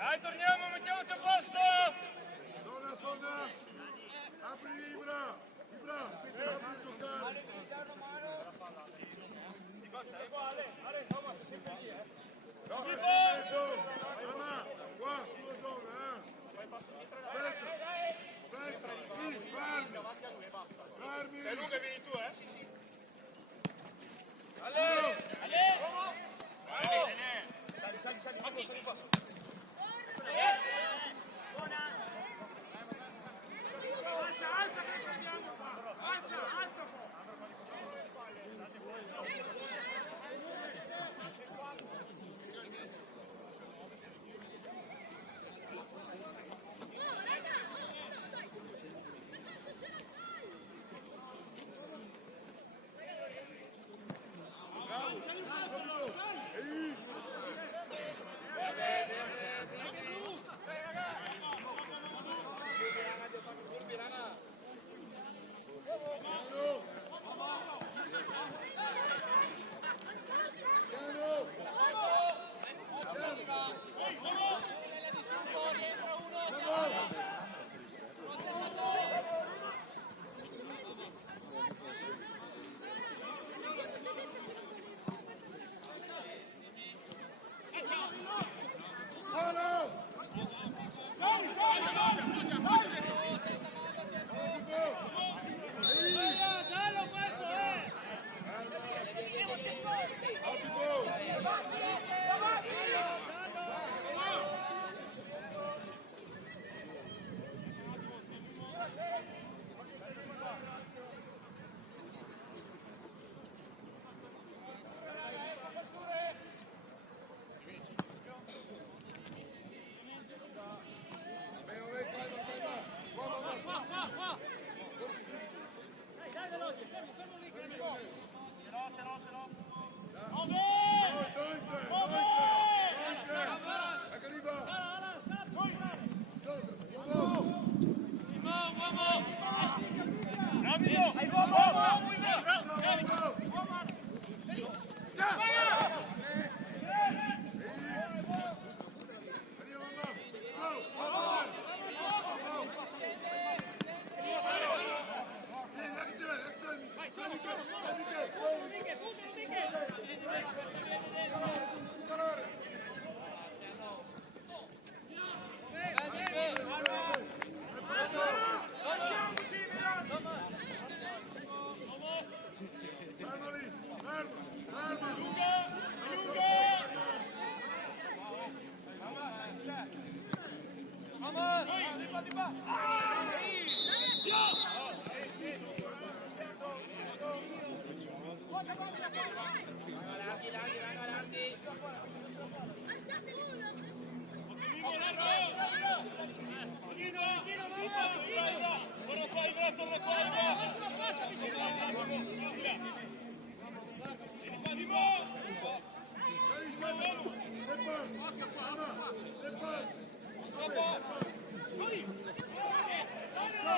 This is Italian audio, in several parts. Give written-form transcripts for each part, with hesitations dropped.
Dai, torniamo, mettiamoci a posto! Zona! Apri Ibra! Apri giocare! Dove sei messo? Mamma, qua sulla zona, Aspetta, qui, fermi! Sei lunga, vieni tu, Sali, passo. Alza che prendiamo qua! Alza un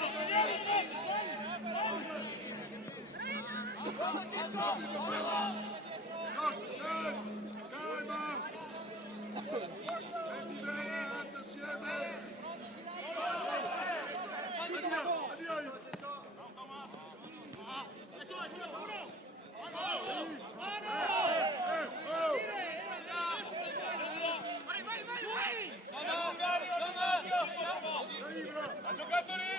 po'! Apri papà. Calma. Metti bene, alza assieme. Addio. Ha giocato lì!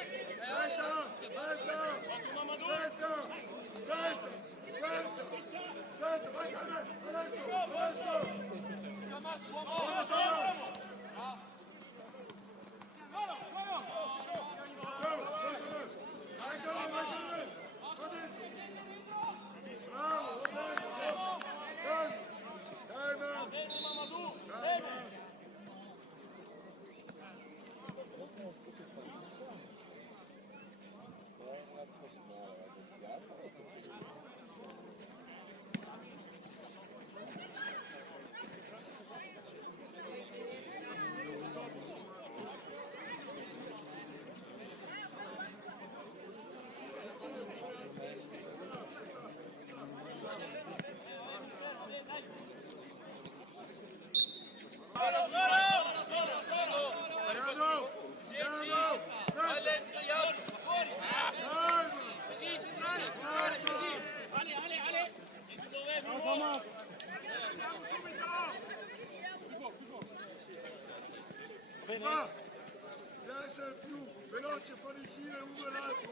Va! Deve essere più veloce, fare uscire uno e l'altro.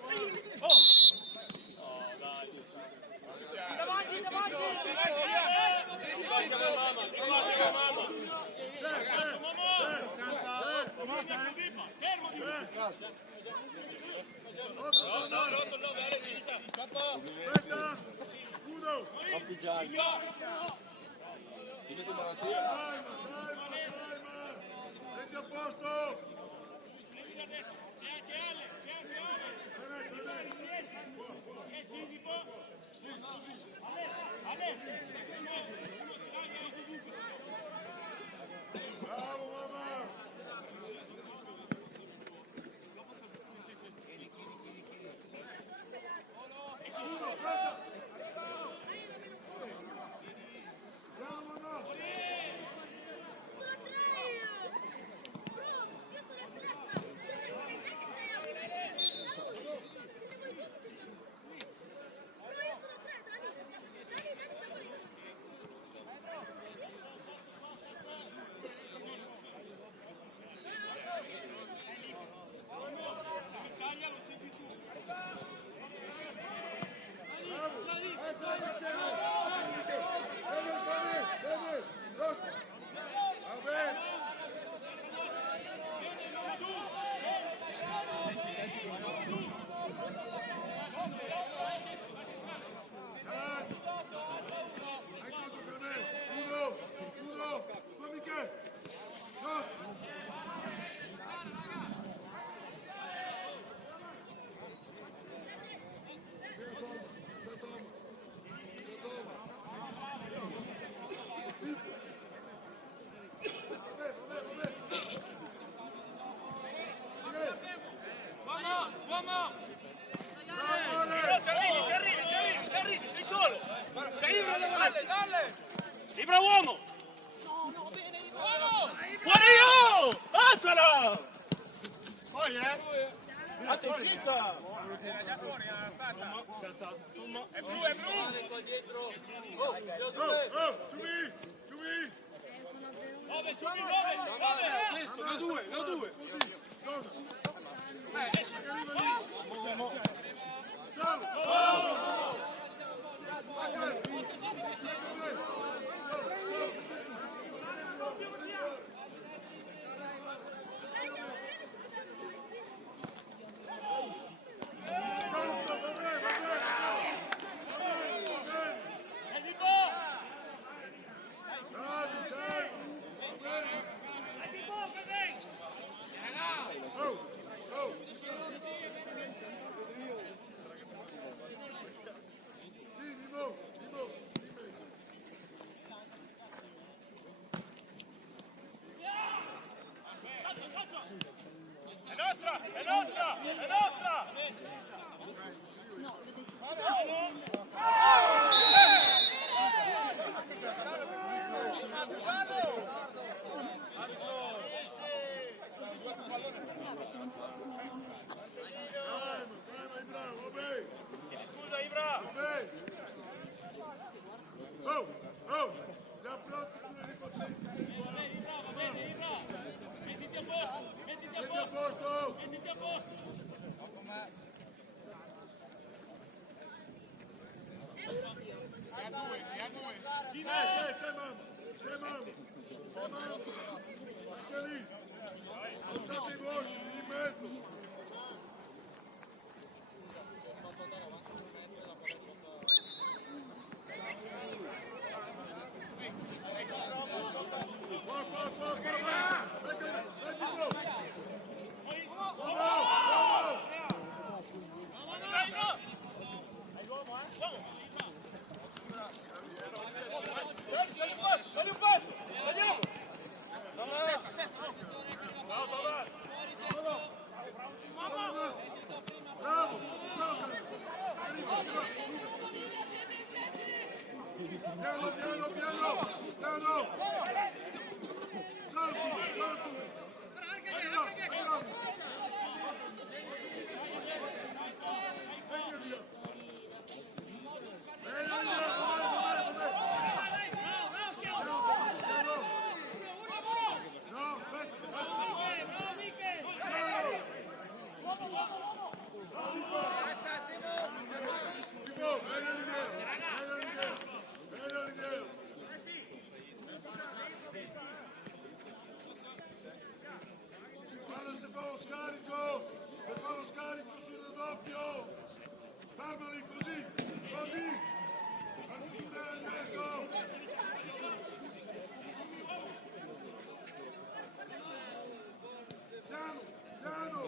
Davanti! Aspetta! Uno! Troppi gialli. Finito malattia. Calma! Metti a posto! Bravo mamma! Uno, aspetta! Bravo mamma! Libra uomo! Fuori io! Alzala! Poi Attenta! È blu! To me! Dove, dove? Questo, ne ho due! Così, dove? Esci! Ciao! È nostra! No, vedete. Piano, piano, piano! Piano! Ciao, Giulio, ciao, Giulio! Guarda se fa lo scarico sul raddoppio! Fermali così, così! Anche tu nel mezzo! Piano, piano!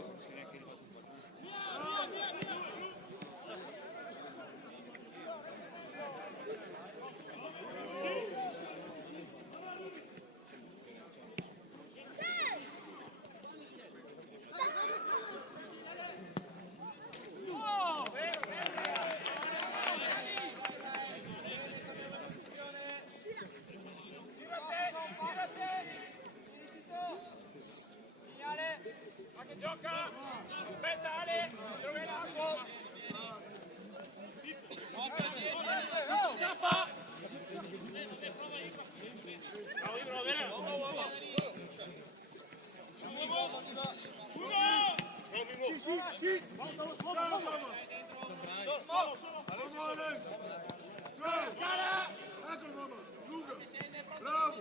Gioca! Aspetta Ale! Dove l'acqua? Scappa! Ciao, Thomas! Vamos, Ale! Ciao! Eccolo, mamma! Luca! Bravo!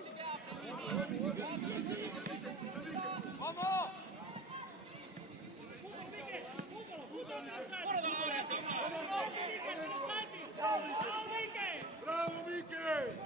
Bravo, Miche!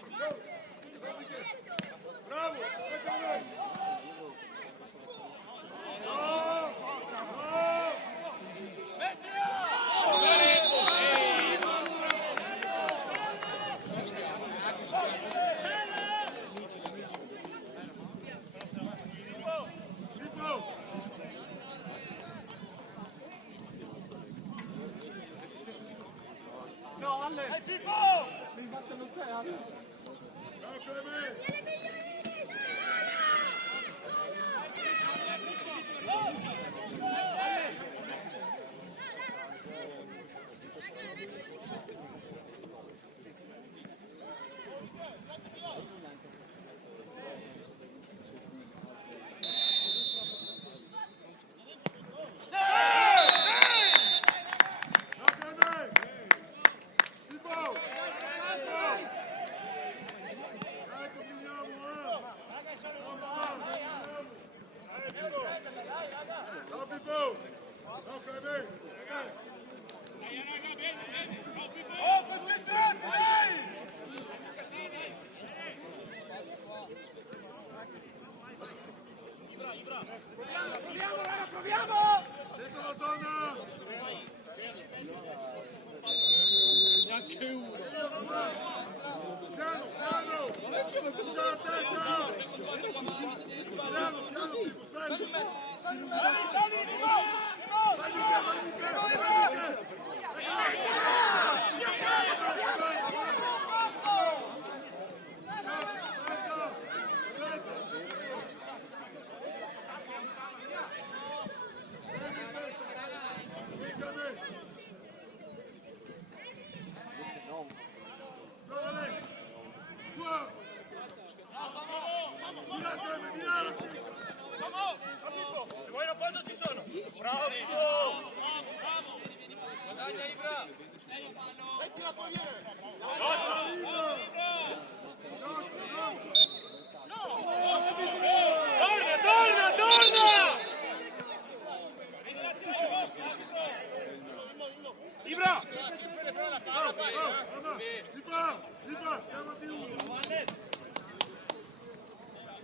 Go!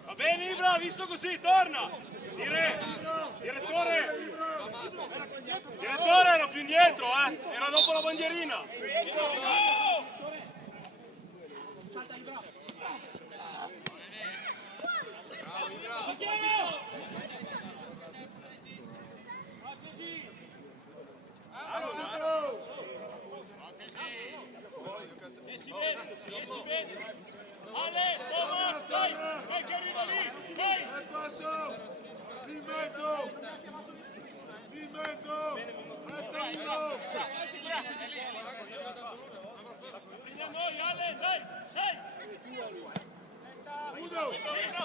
Va bene Ibra, visto così, torna! Direttore, era più indietro, era dopo la bandierina! Ale, Tomasz, dai! Dai che arriva lì! Dai! Nel passo! In mezzo! In mezzo! Alzalino! Prendiamo noi, Ale, dai! Sei! Uno! Piano!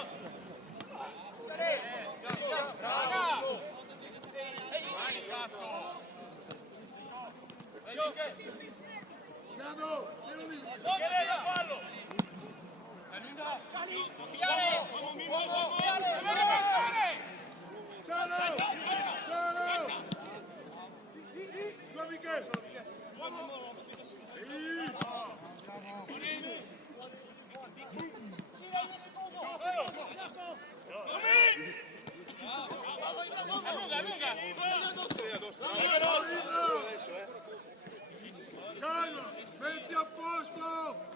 Fallo! Ciao! Ciao! Due Michele! Calma! Metti a posto!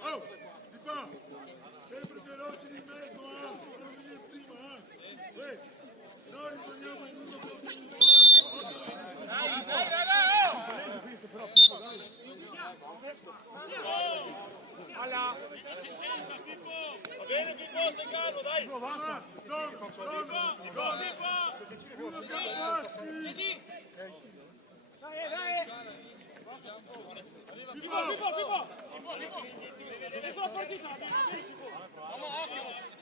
Oh! Di qua! Sempre veloci di mezzo, non venire prima, Noi rimaniamo in uno contro uno, Va bene Pippo, sei calmo, dai! Donna! Uno che passi! Pippo! Adesso la partita!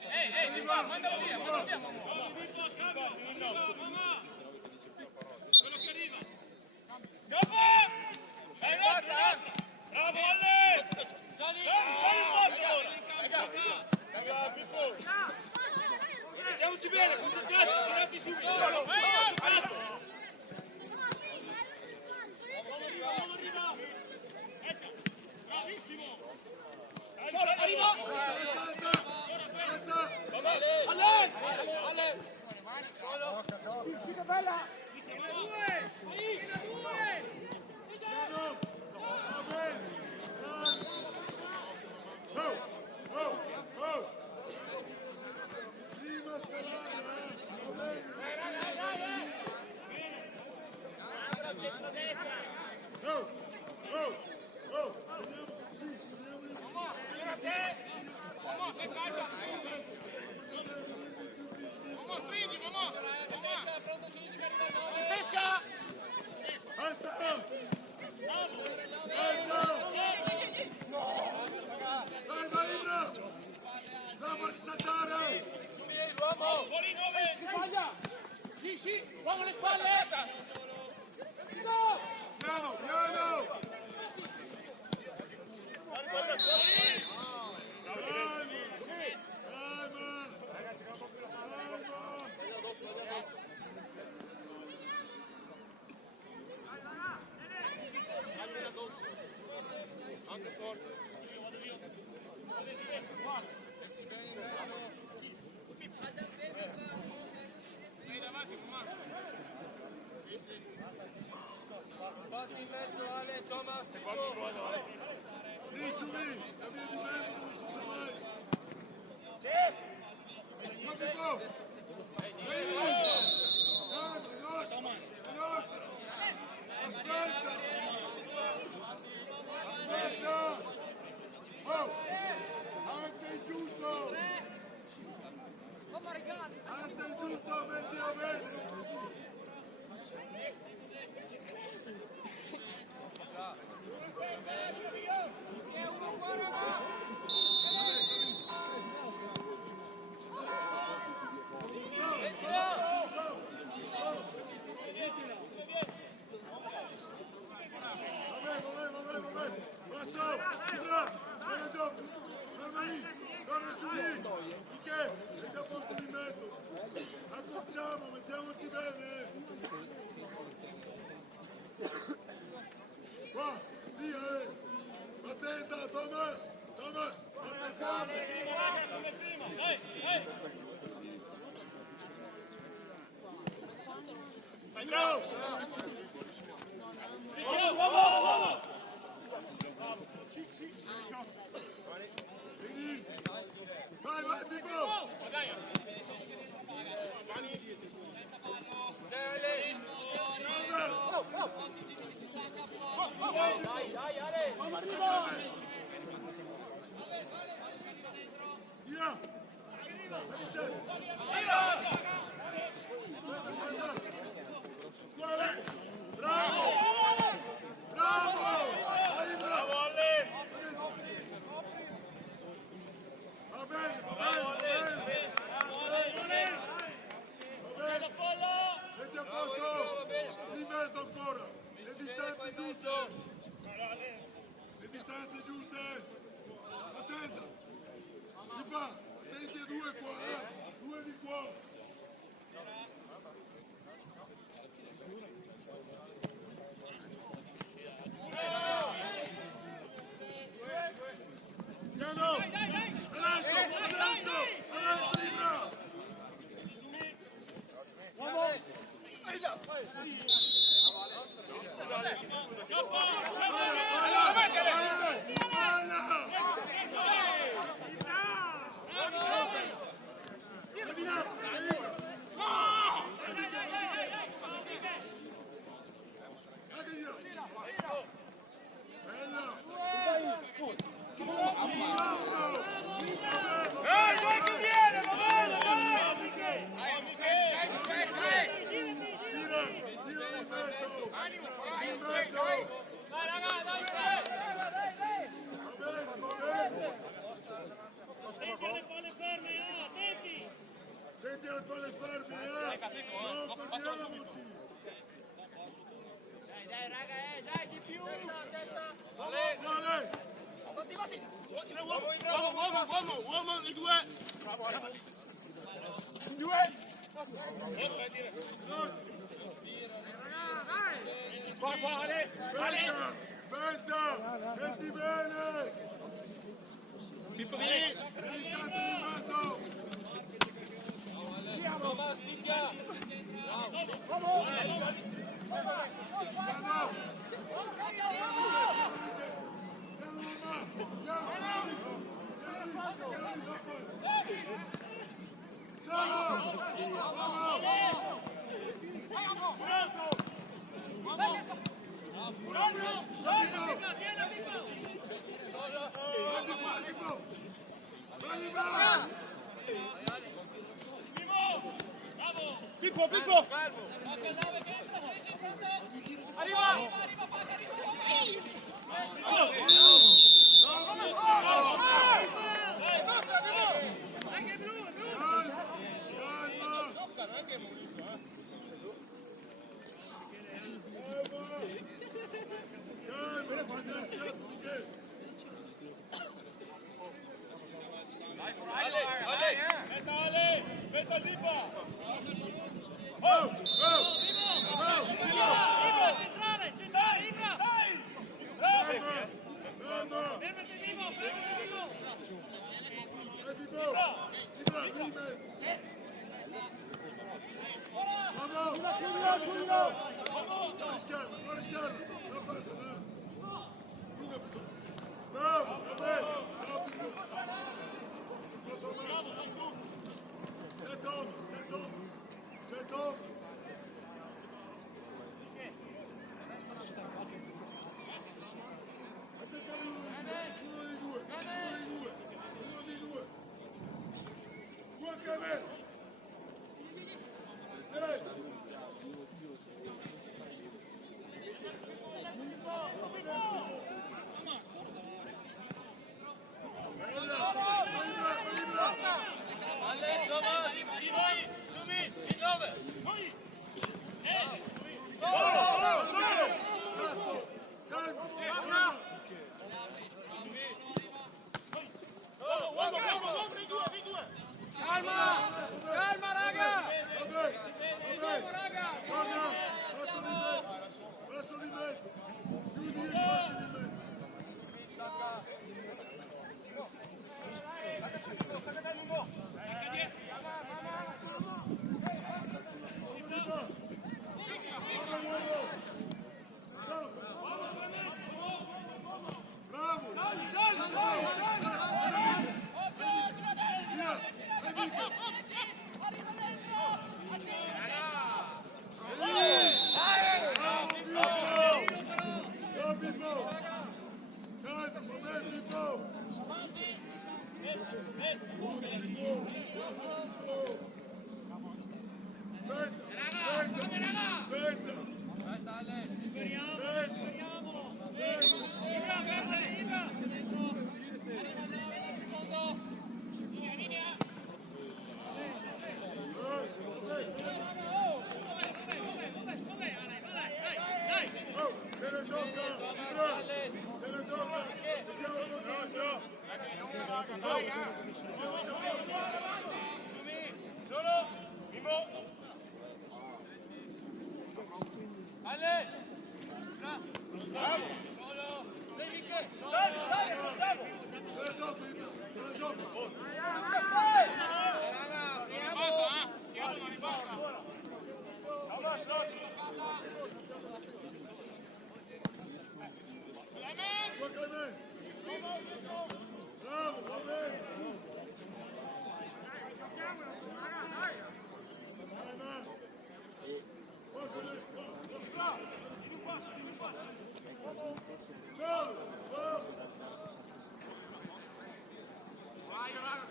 Ehi, mandalo via, mandalo via! Quello che arriva! Dopo! Dai, nostra! Bravo, Ale! Sali il passo ora! Pippo! Vediamoci bene, concentrati, tirati subito! Bravissimo! Arriva! Alza! Ale! Batti in mezzo Ale, Thomas. Riccioli, la via di mezzo non si sa mai. Aspetta! Oh! Anche il giusto! Anche il giusto, mettilo bene! Accorciamo, mettiamoci bene! Qua, via! Attenta, Thomas! Thomas! Attenta! Vai, vai, Pippo! Dai, Ale! Via! Bravo! Bravo! Bravo, Ale! Va bene, va bene! Metti a posto! Di mezzo ancora! Le distanze giuste! Le distanze giuste! Attenta! Di qua! Attenti a due qua! Due di qua! Piano! Adesso! Adesso! Adesso Ibra! Attenti alle palle ferme, non perdiamoci! Dai, raga, dai, di più! Vale! Uomo, i due! I due! Qua, Ale! Aspetta! Metti bene! Pippo, vieni! Le distanze di mezzo! Thomas, picchia! Pippo, Pippo! Arriva! Aspetta Ale, aspetta Zipa. Oh! Ibra, centrale, Ibra. Ferma! Fermati vivo, fermati vivo. Ale, Tomasz, Sumi, i nowe. Calma raga! Passo di mezzo! Chiudi il passo di mezzo! Bravo! Ale! Bravo! Devi che? Bravo, va bene!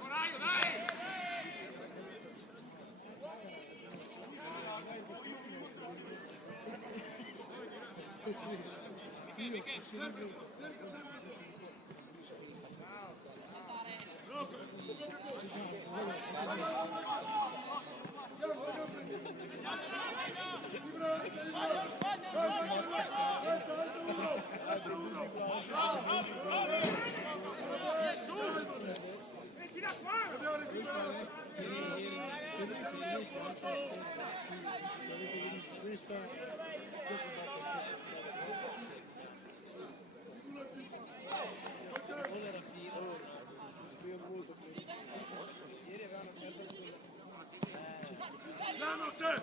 Coraggio, dai! Tira qua! Piano c'è!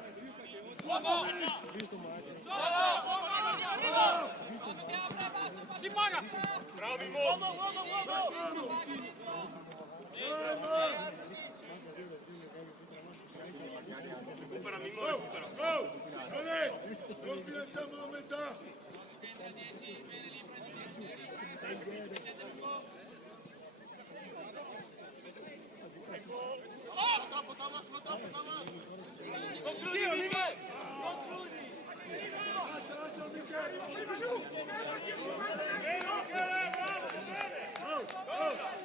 Si paga. Bravo Mimmo. Recupera Mimmo, recupera. Go! Ale! Non sbilanciamo la metà! Concludi, Michele! Concludi! Lascia il Michele!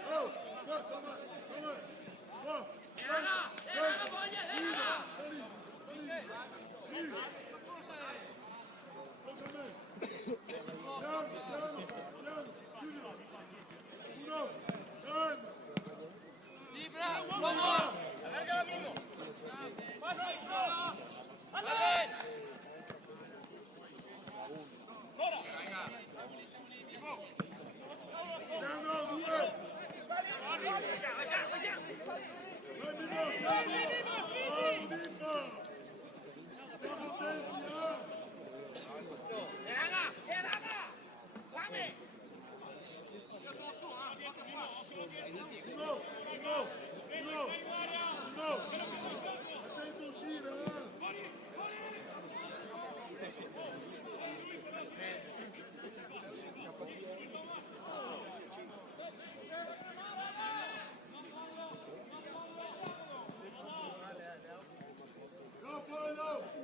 Oh! Qua, Thomas! Qua! Salì! Attento a uscire, No, poi no!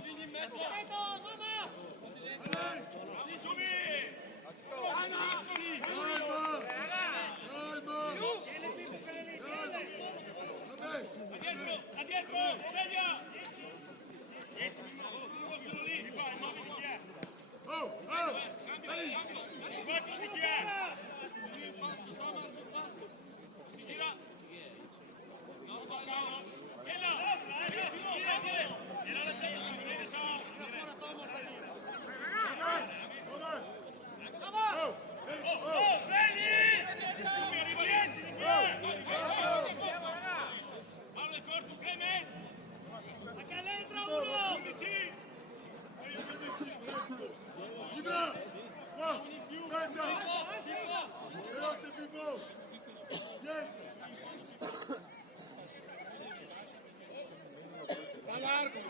Vieni in mezzo! Veloce Pippo! Va largo!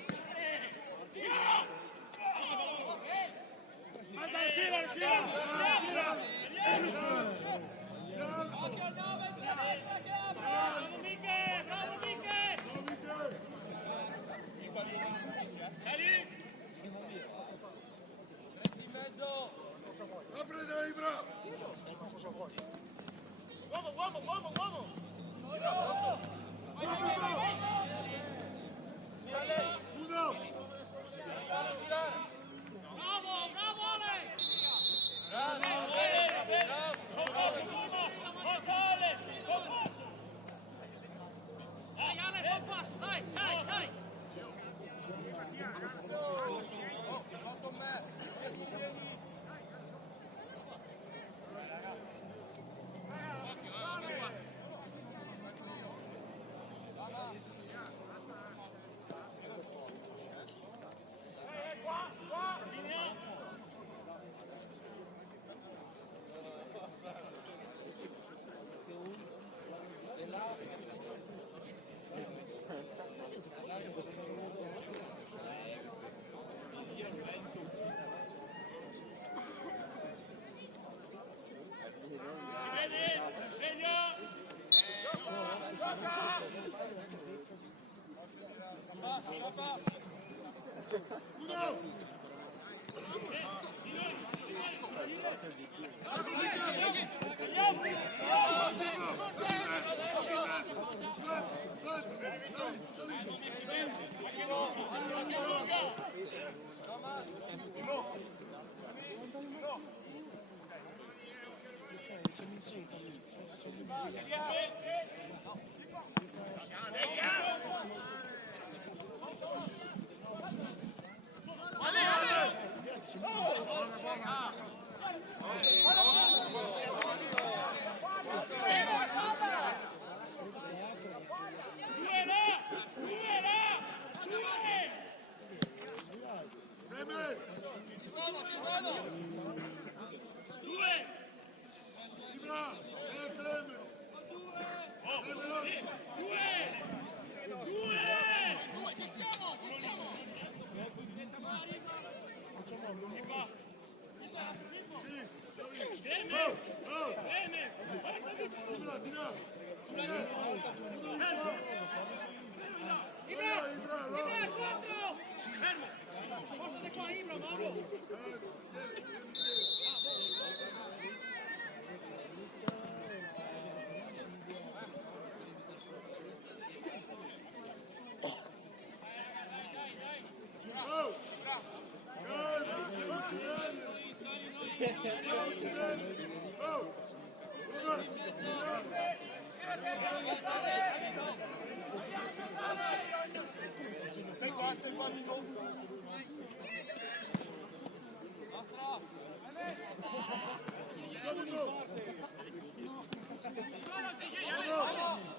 Apri dai, bravo! Uomo! Uno!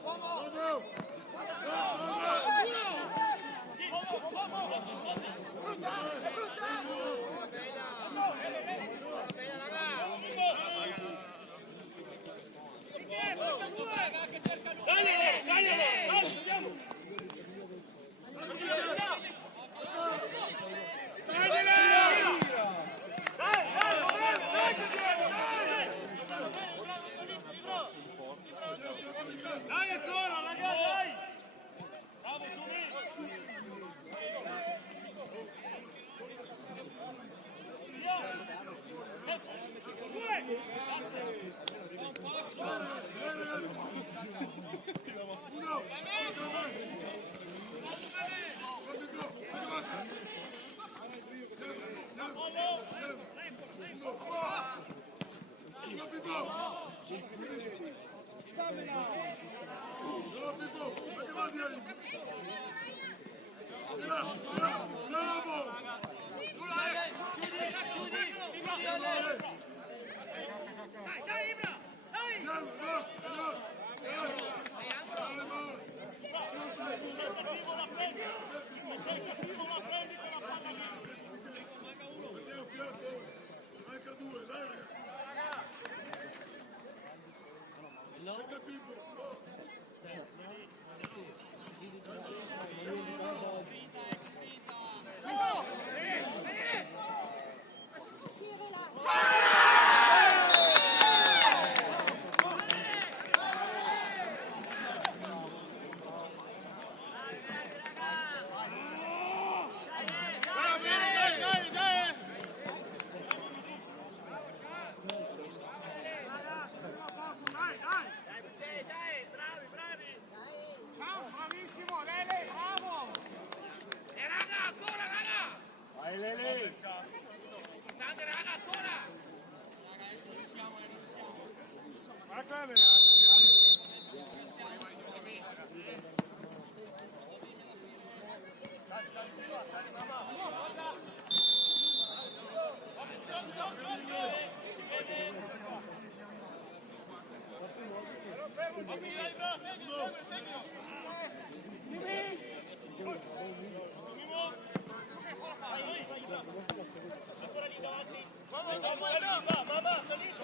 Vamos! Pippo, andiamo a dire. Di là, bravo! Andiamo, no! Andiamo, fiato! Manca due, dai ragazzi! Manca Pippo! Bravissimo, Lele, bravo! E raga, ancora, raga! Vai Lele! State, raga, ancora! Guarda mamma, salisci!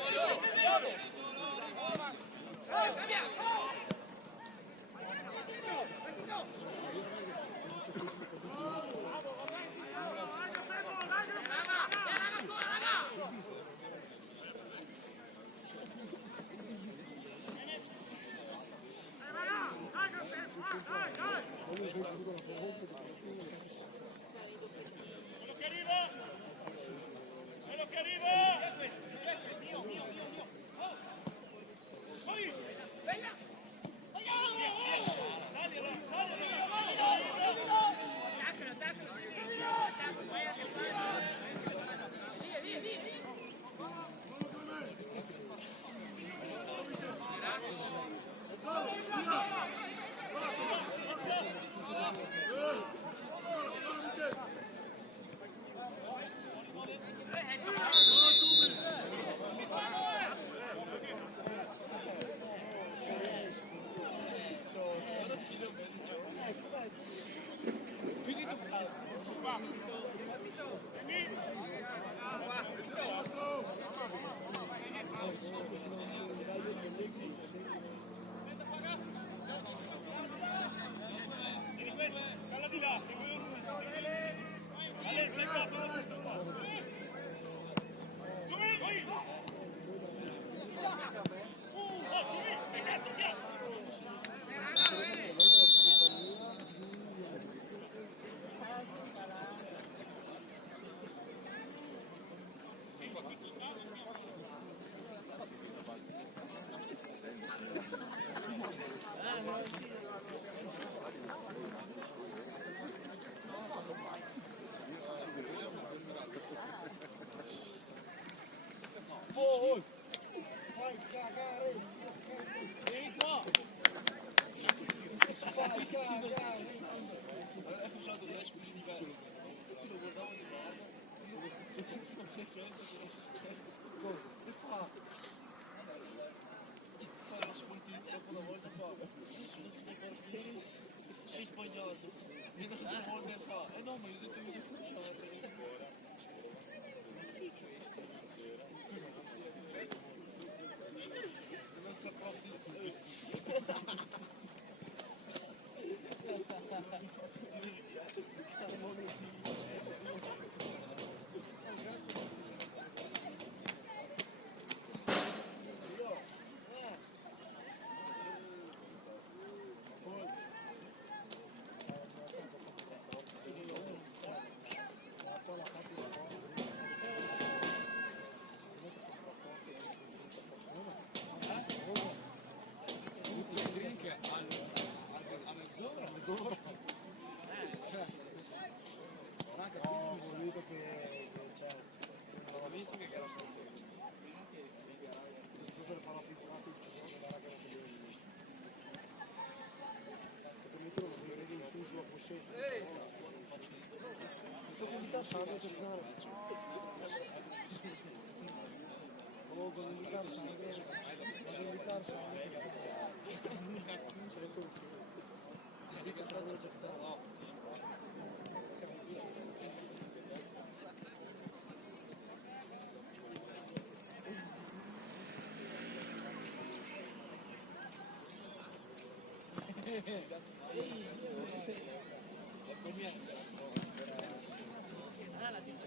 Quello che arriva! Sei sbagliato, mi hai dato un ne fa. Eh no, ma io ho detto io di facciare. Non sta sağda çıksana. O golündeki sağda. Golündeki sağda. Bir kasa doğru çıksana.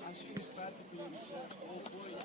Acho que o espaço que ele ou foi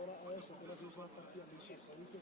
ahora adesso quella che sono partita di salute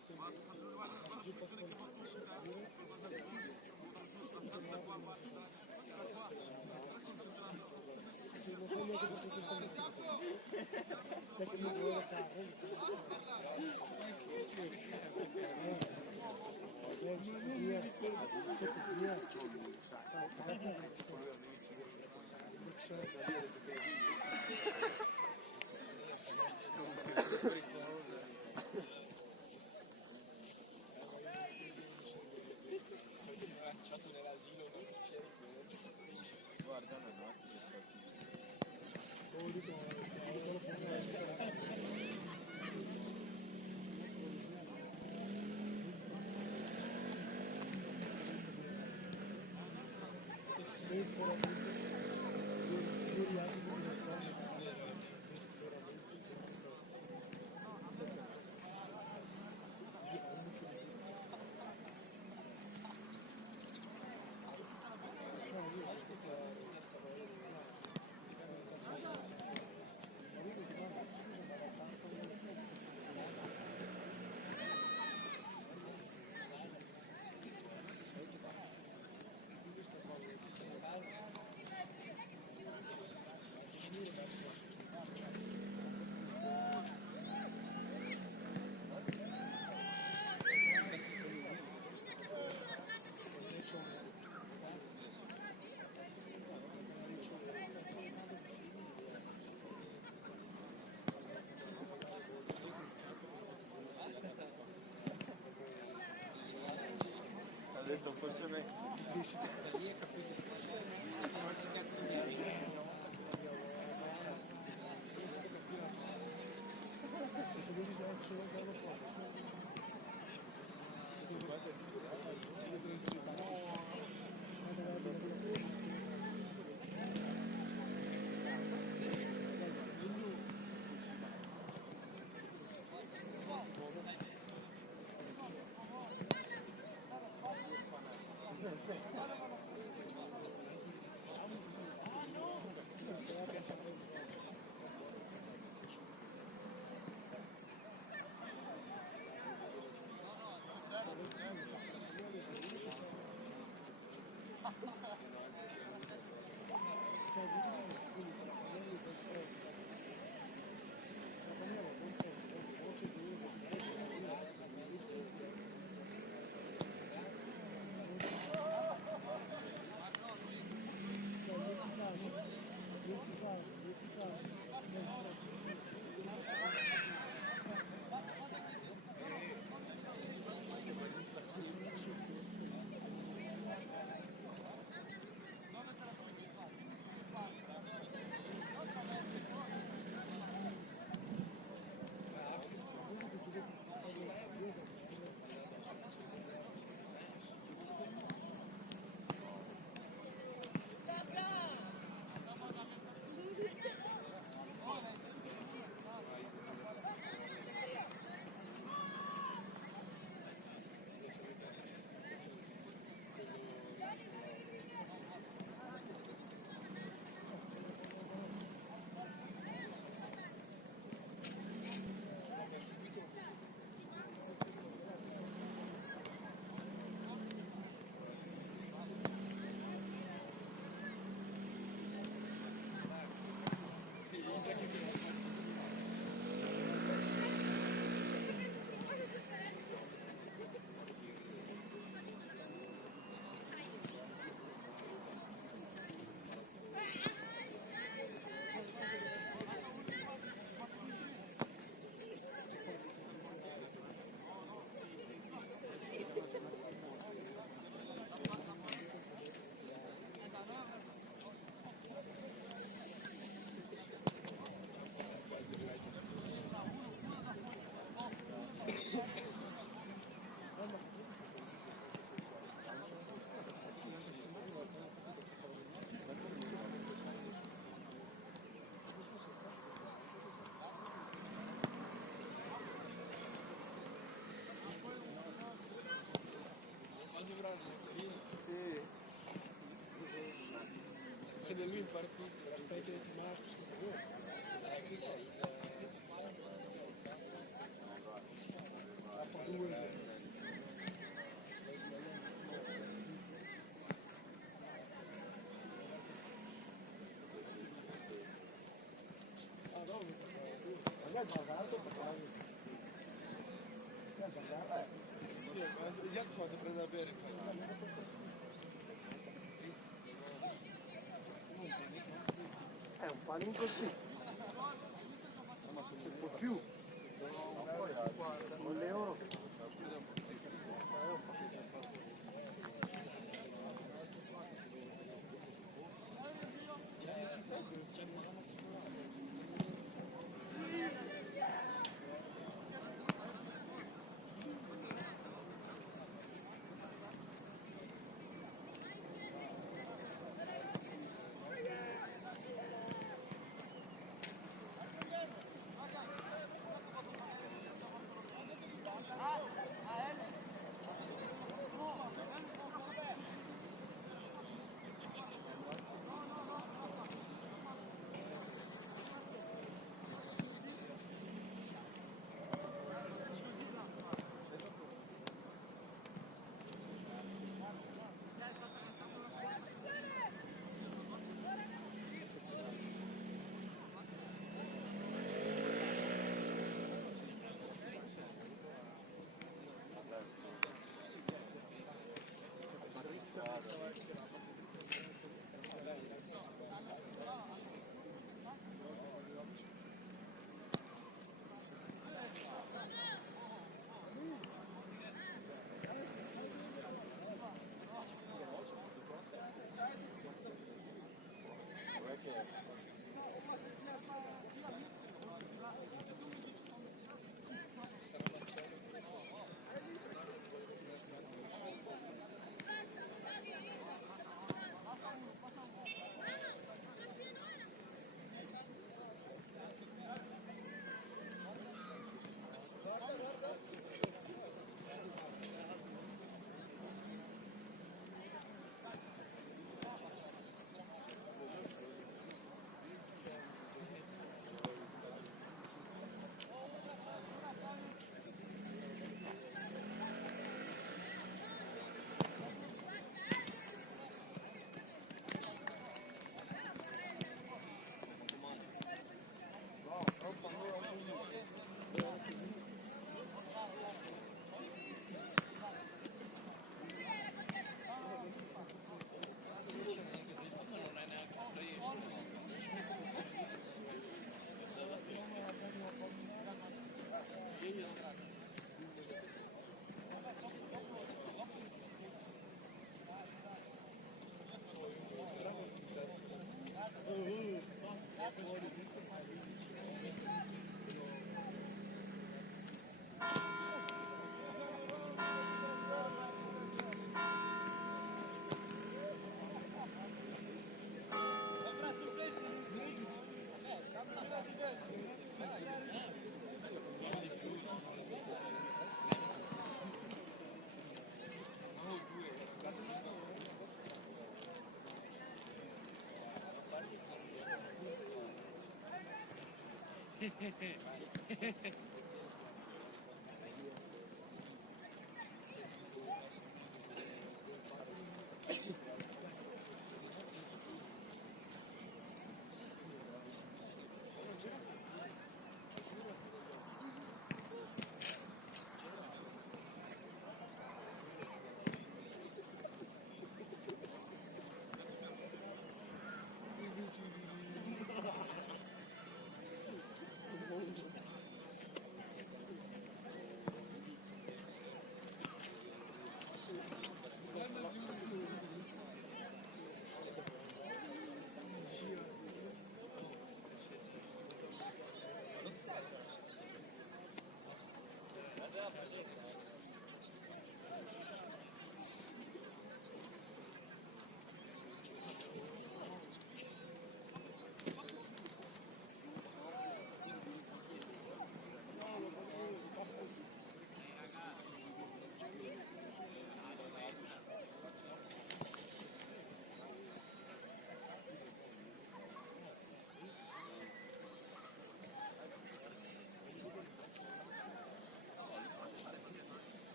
detto forse me. lì è capito forse non ci cazzo niente. lui il partito. Aspetta che ti marci. Questo è il... Dopo due. Ah no, magari il Bavato sì, gli altri sono andati a prendere da bere. È un panino così. Un po' più. Con l'euro.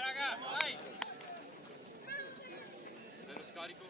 raga, vai! Bello scarico.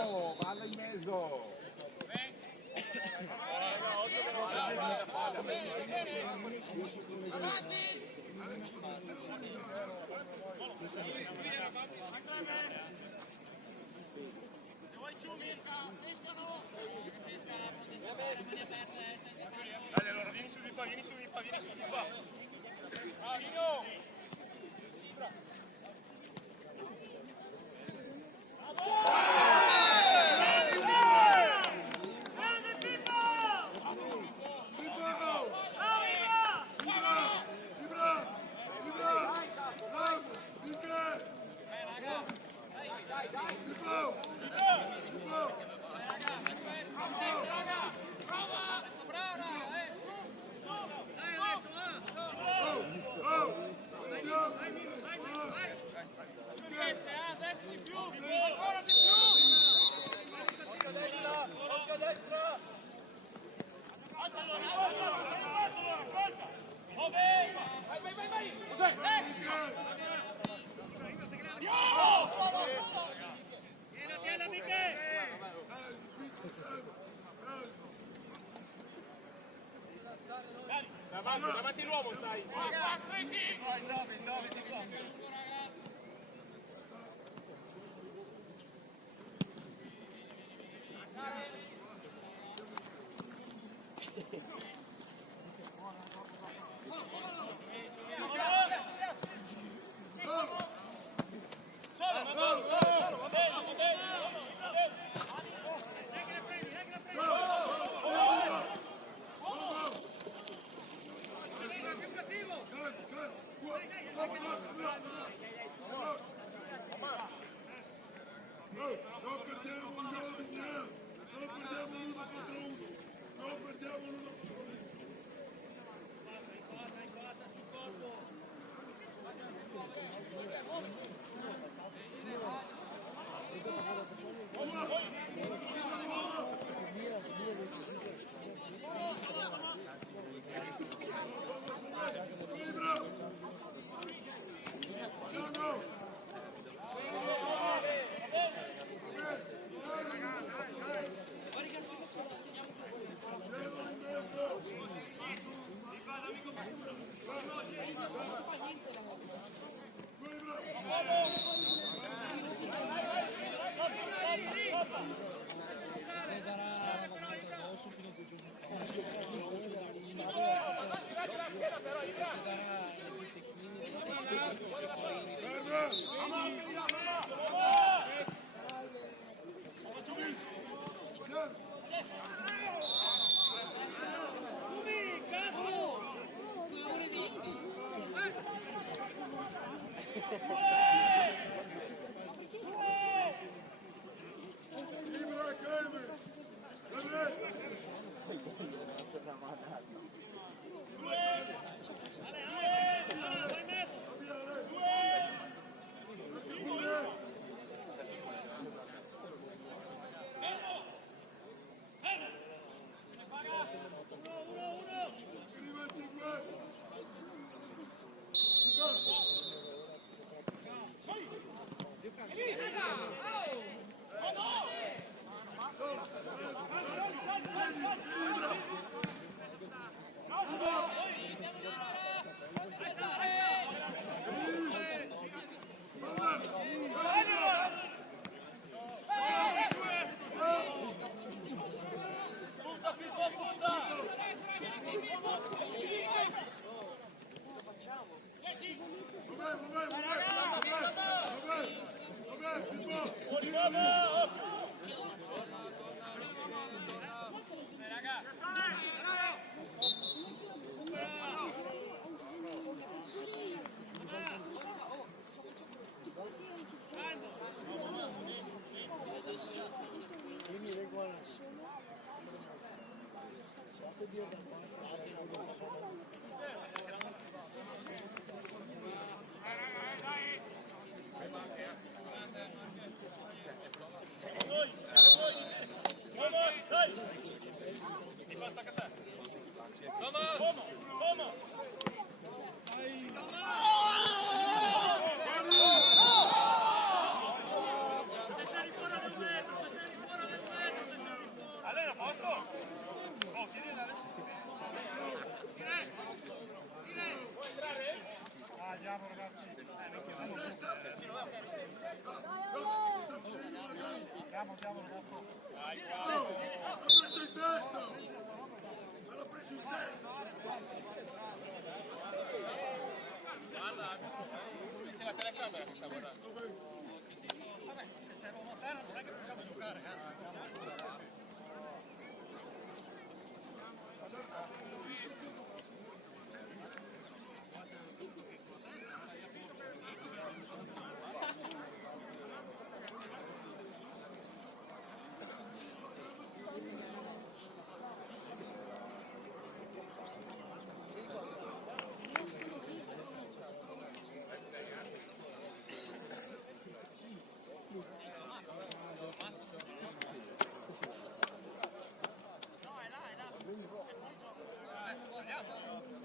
No, palla in mezzo. Dai, allora, vieni su di qua, vieni su di qua, vieni su di qua. Davanti l'uomo, stai! Non perdiamo gli uomini, non perdiamo l'uno contro uno, non perdiamo l'uno contro uno.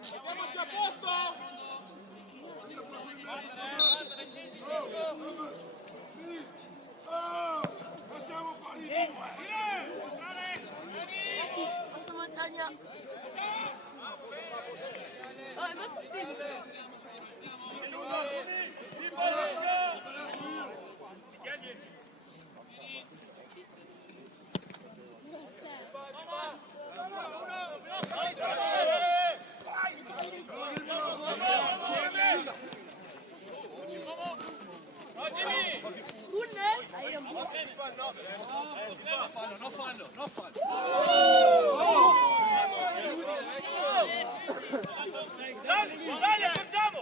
Mettiamoci a posto! Passiamo fuori Ragazzi, questa montagna... Oh, è molto figo. Dai, andiamo!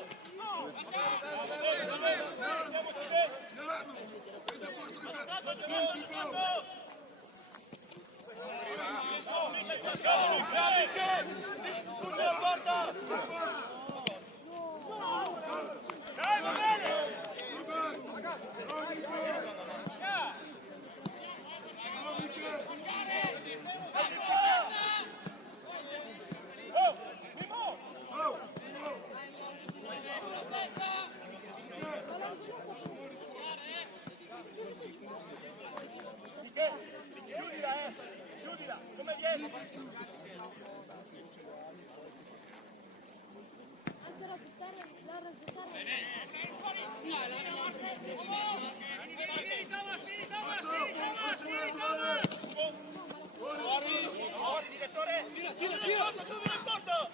Dai, va bene! Chiudila, come vieni? Anche la giocare, la risultare. Fuori, direttore! Tira, subito in porta!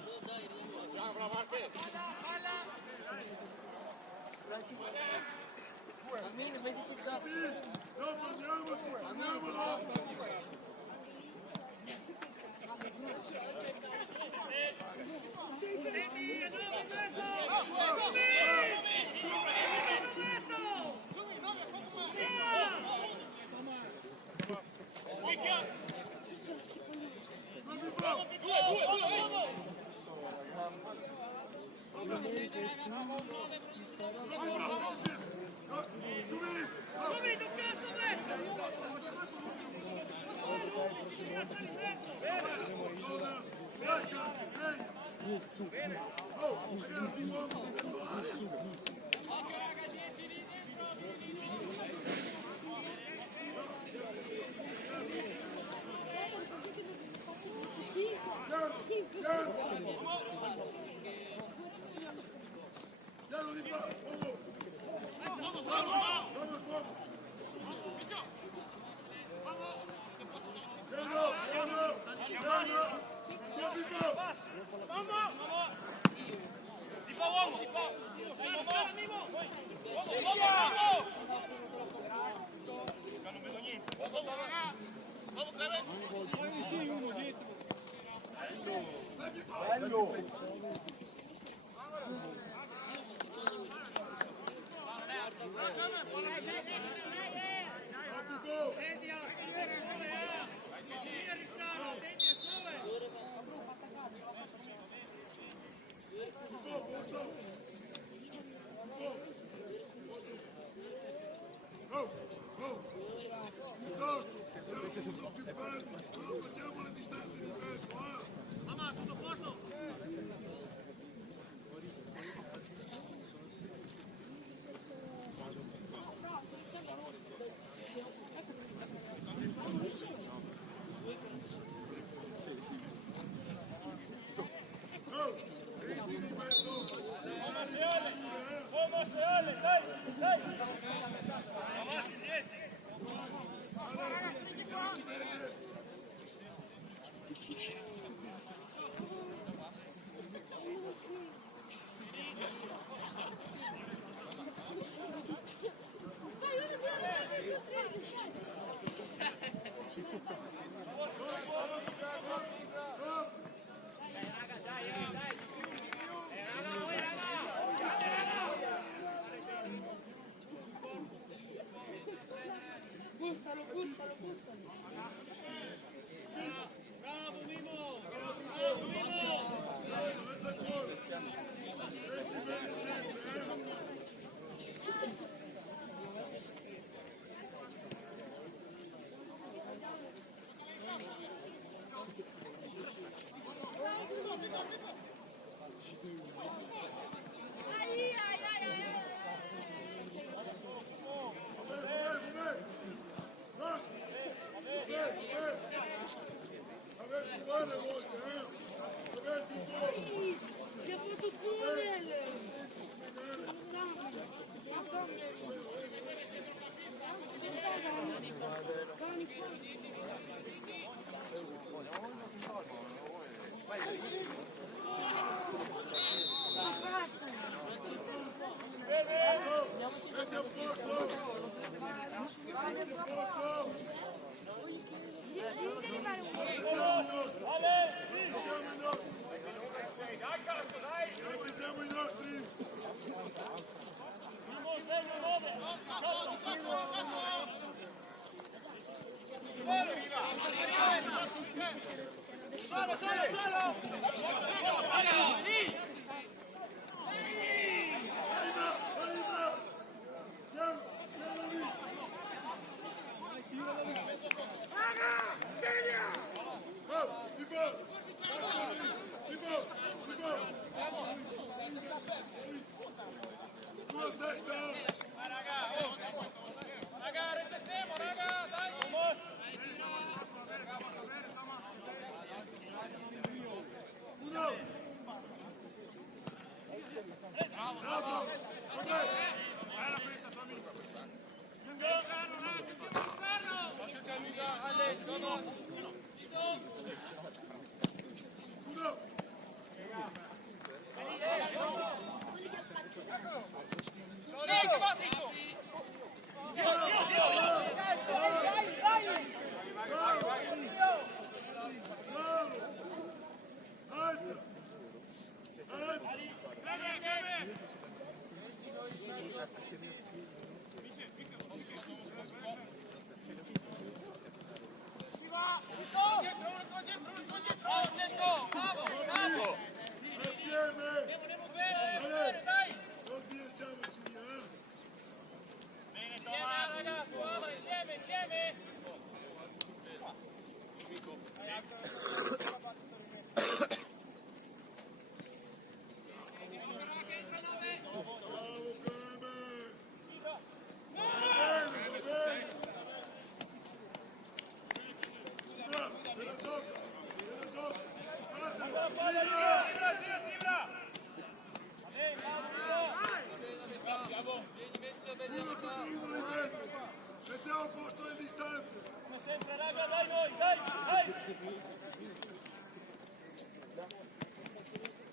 Mettiamo a posto le distanze. Sempre raga, dai noi, dai, dai!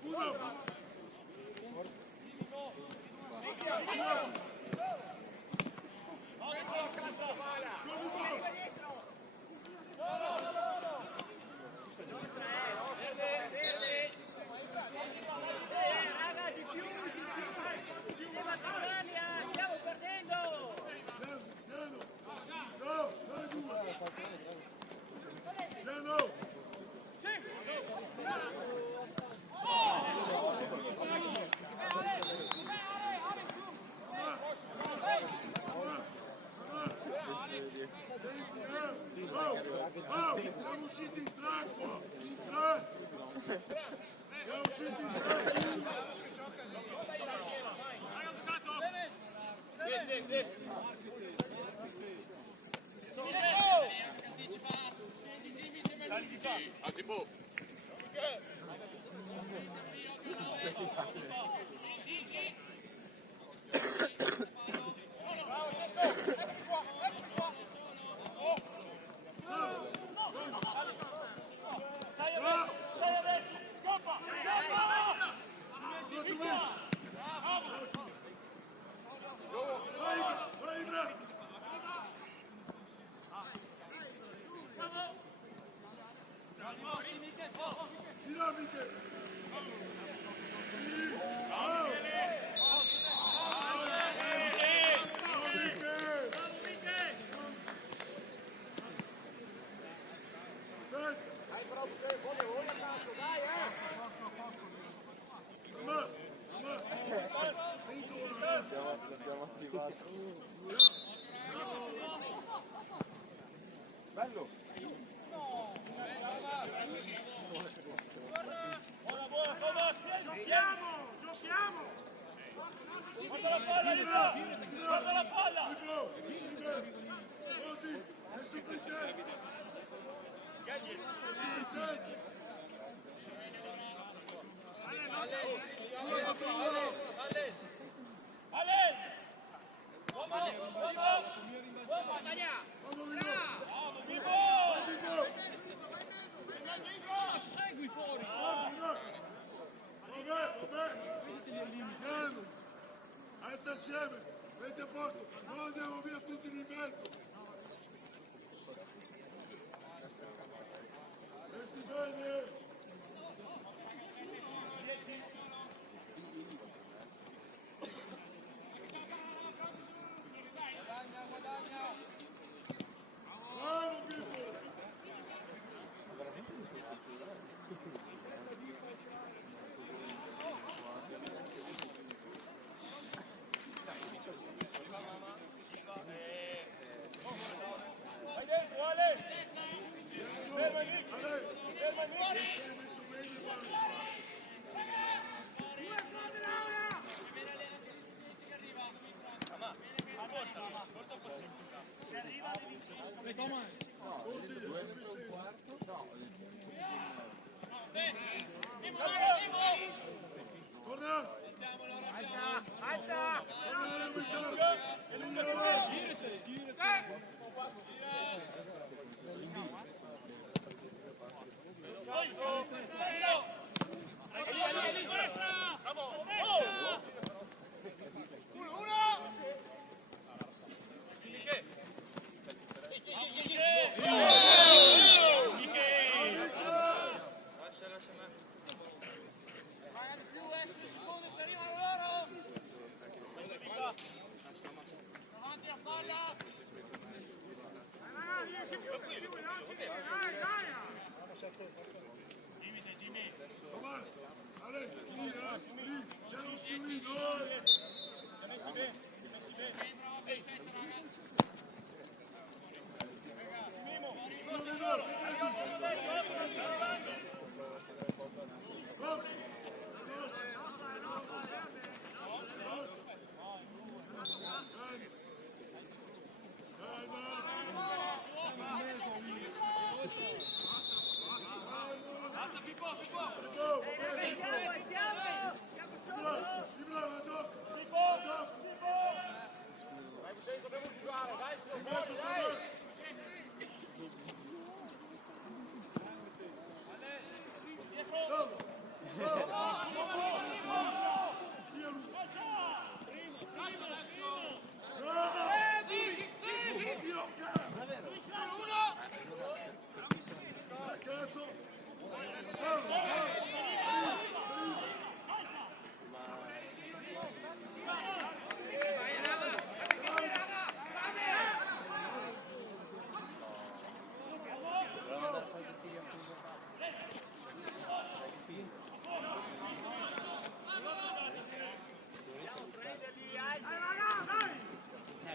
Uno! Raga, di più! Stiamo perdendo! Piano! No, due! Piano! L'abbiamo attivato. Bello! Giochiamo! Guarda la palla, guarda la palla! Così, è sufficiente! È sufficiente! Segui fuori! Vabbè! Piano! Alza assieme! Metti a posto! Non andiamo via tutti in mezzo! E si vede! Bravo Pippo! Vai dentro, Ale! Fermati! Fermati! Sei messo bene, guarda! Così è sufficiente! Torna! Alta! Torna alla metà! Tomás, Ale, lì, siamo più lì, noi!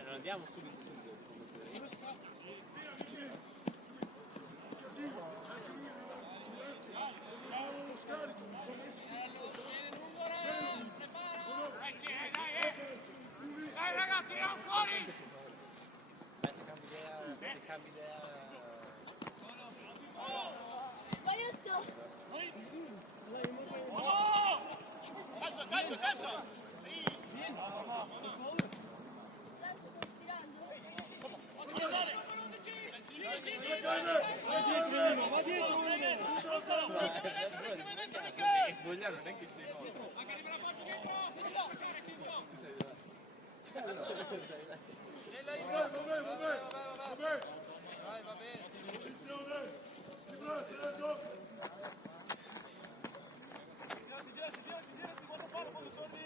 Non andiamo subito. Dai ragazzi, tiriamo fuori! Se cambi idea... Sbagliato! chiaro, non è che sei morto. Anche arriva la faccia dietro! Giocare, Cisco! Vabbè. Vai, va bene. Posizione. Ti braccia da gioco. Girati, quando parlo, quando torni!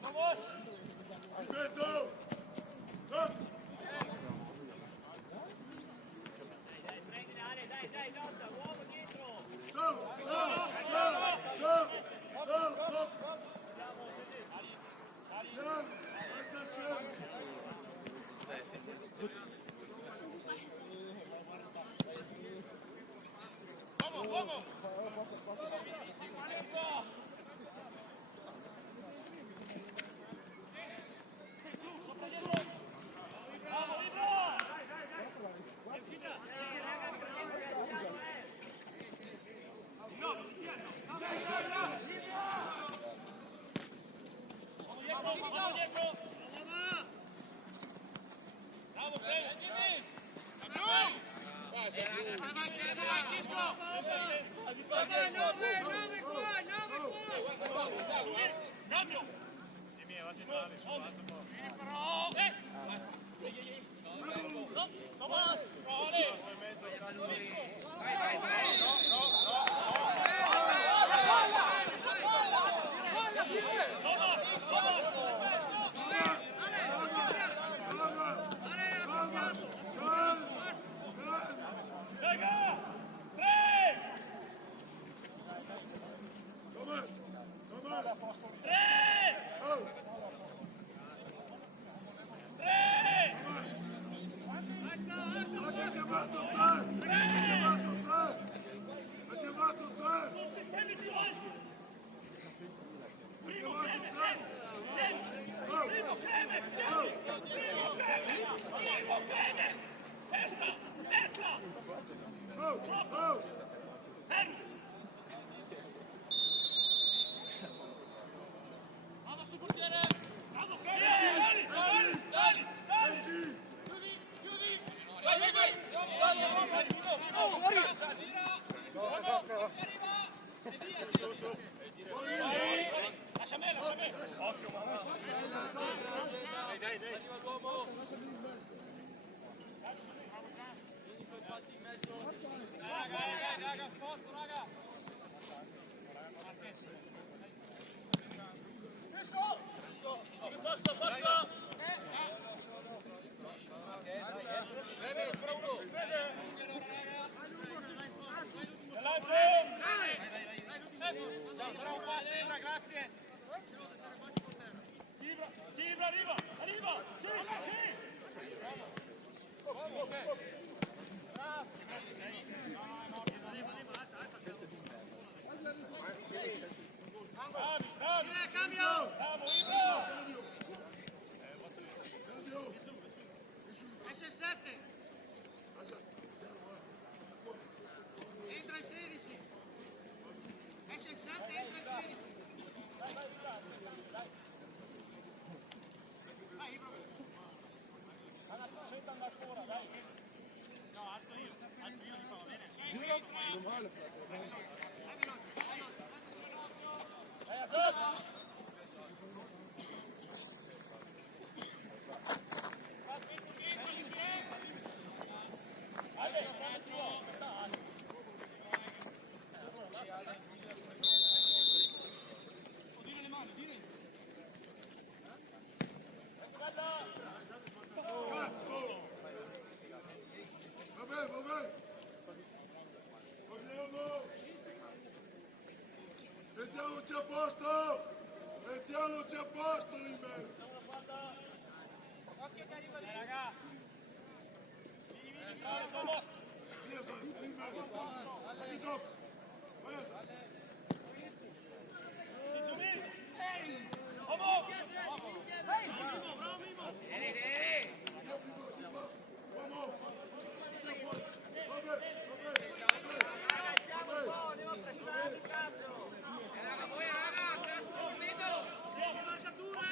Vamos! In mezzo. Look. Dai, Dotta, uomo dietro! Solo. Stop. Grande. Attenzione. Uomo! Mettiamoci a posto! Mettiamoci a posto in mezzo! Occhio che arriva lì, raga! Via San, lì in mezzo! Ti gioco! Vai a San! Marcature!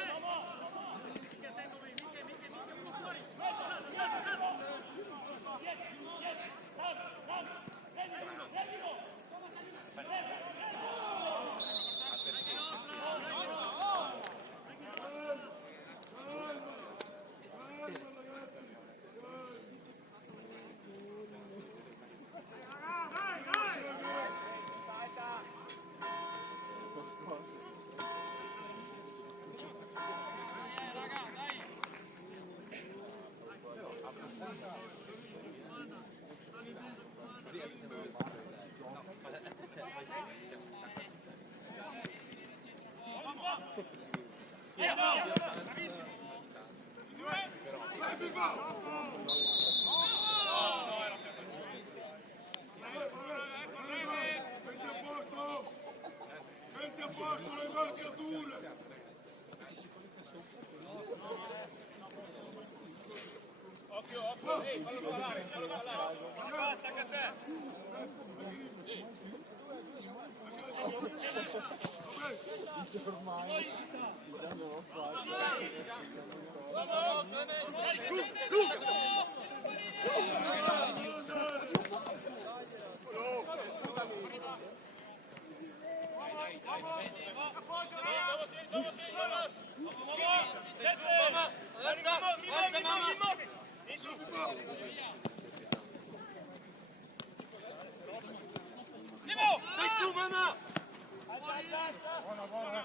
Vai, Pippo! Metti a posto le marcature! Occhio, occhio, ehi, fallo parlare. Basta, Cazzè. Dice ormai, il danno non fa. Dai su, mamma! Buona, buona!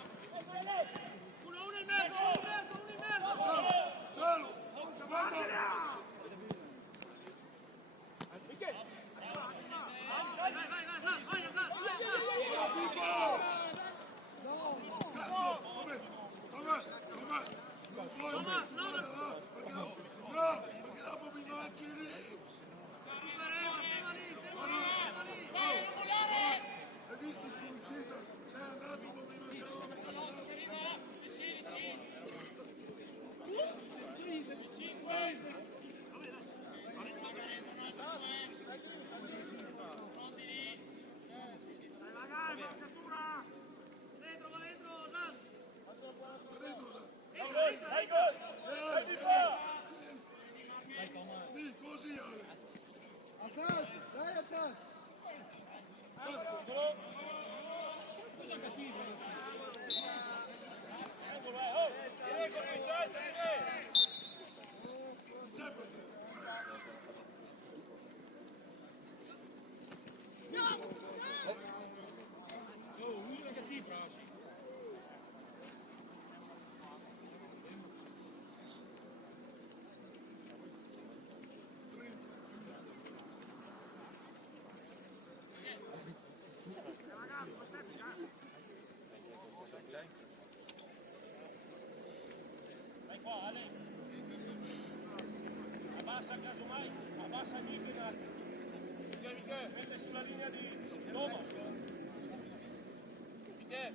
Uno in mezzo, uno in mezzo, uno in mezzo! Cielo! Guarda! Pippo! Cazzo! Tomás! Non puoi! No! Perché dopo mi manchi lì! Hai visto sull'uscita? Sei andato come mi mancava Lì, così Ale! Assad, dai Assad! C'è per te! Dai qua, Ale. Abbassa casomai, abbassa lì che da... Michele, mette sulla linea di Thomas. Michele.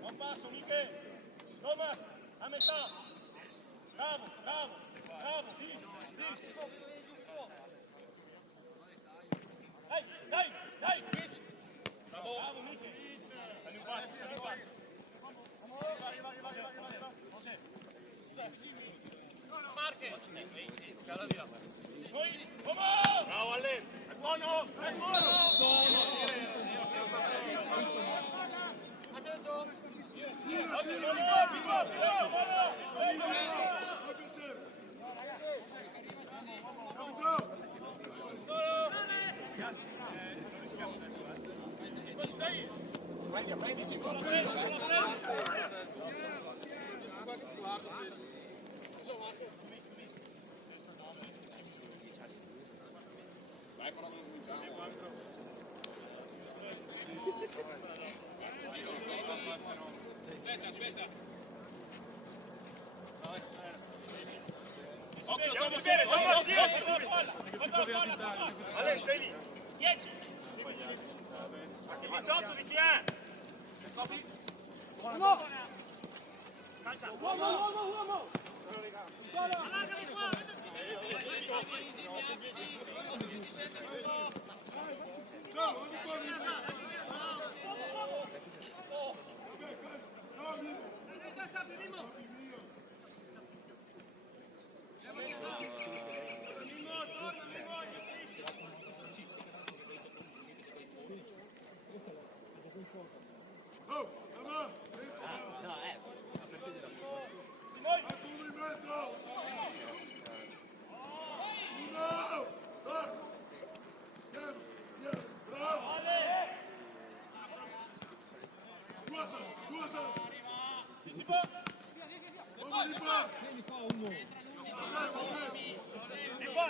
Buon passo, Michele. Thomas, a metà. Bravo, bravo, bravo, sì. Dai, Mitch. Bravo, Michele. Dammi un passo, dammi un passo. Marche! Scala via. Bravo Ale! È buono! È buono! Prendici! Aspetta! Occhio, andiamo bene, Ale, stai lì! 10! Il 18 di chi è? Uomo! Calcia! Uomo! Allargami qua! Ciao, vedi qua, oh, mamma! No, Uno in mezzo! Uno! Piano, bravo! Guasa! Vamos di qua!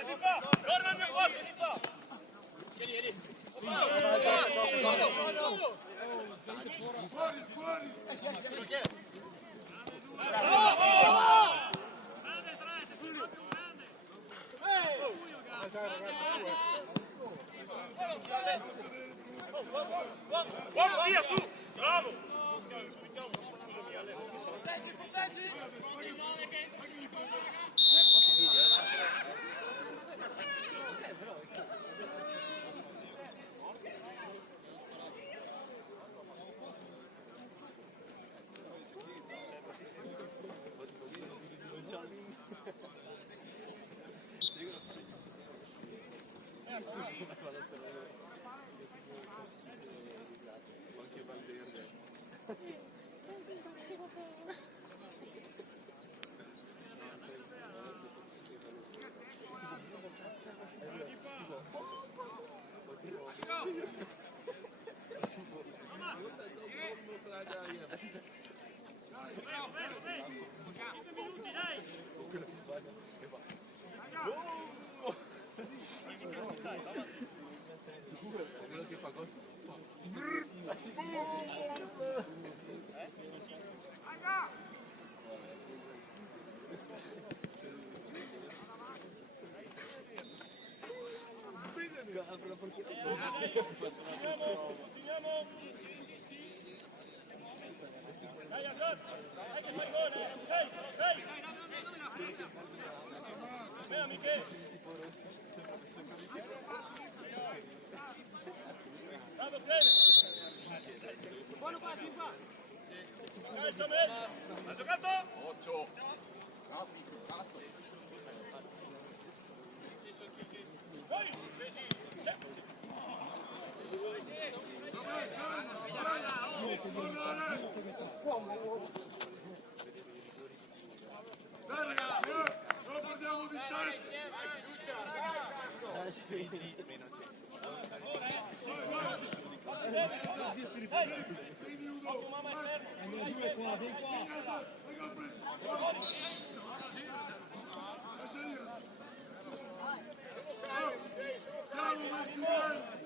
Di qua! Torna al mio posto, di qua! Vieni. Fuori, fuori! Buono, via, su! Bravo! Continuiamo! Dai, Azor! Dai che fai gol! Sei! Bene, Michele! Bravo, Cleme! Buono qua, più qua! Dai, Samuel! Ha giocato? 8! Vai! Dai ragazzi, non perdiamo distanza! Vedi Ugo! Lascia lì! Siamo messi bene!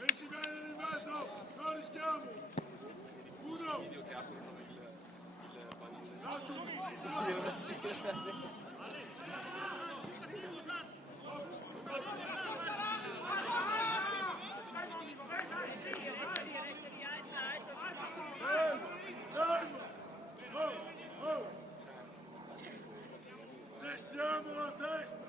Messi bene lì in mezzo, non rischiamo! Uno! Restiamo a destra!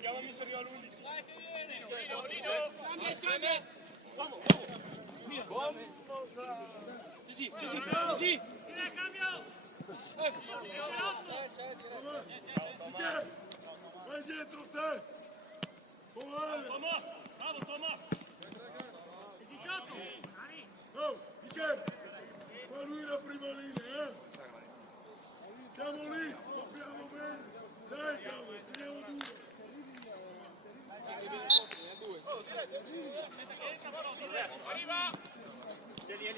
Chiamami se arriva all'11. Vai che viene. Gigi. Cambio. Vai dietro te! Thomas, bravo Thomas. 18. Oh, Michele! Ma lui la prima linea, eh? Siamo lì, copriamo bene! Dai cavolo, teniamo due! Arriva. Lì.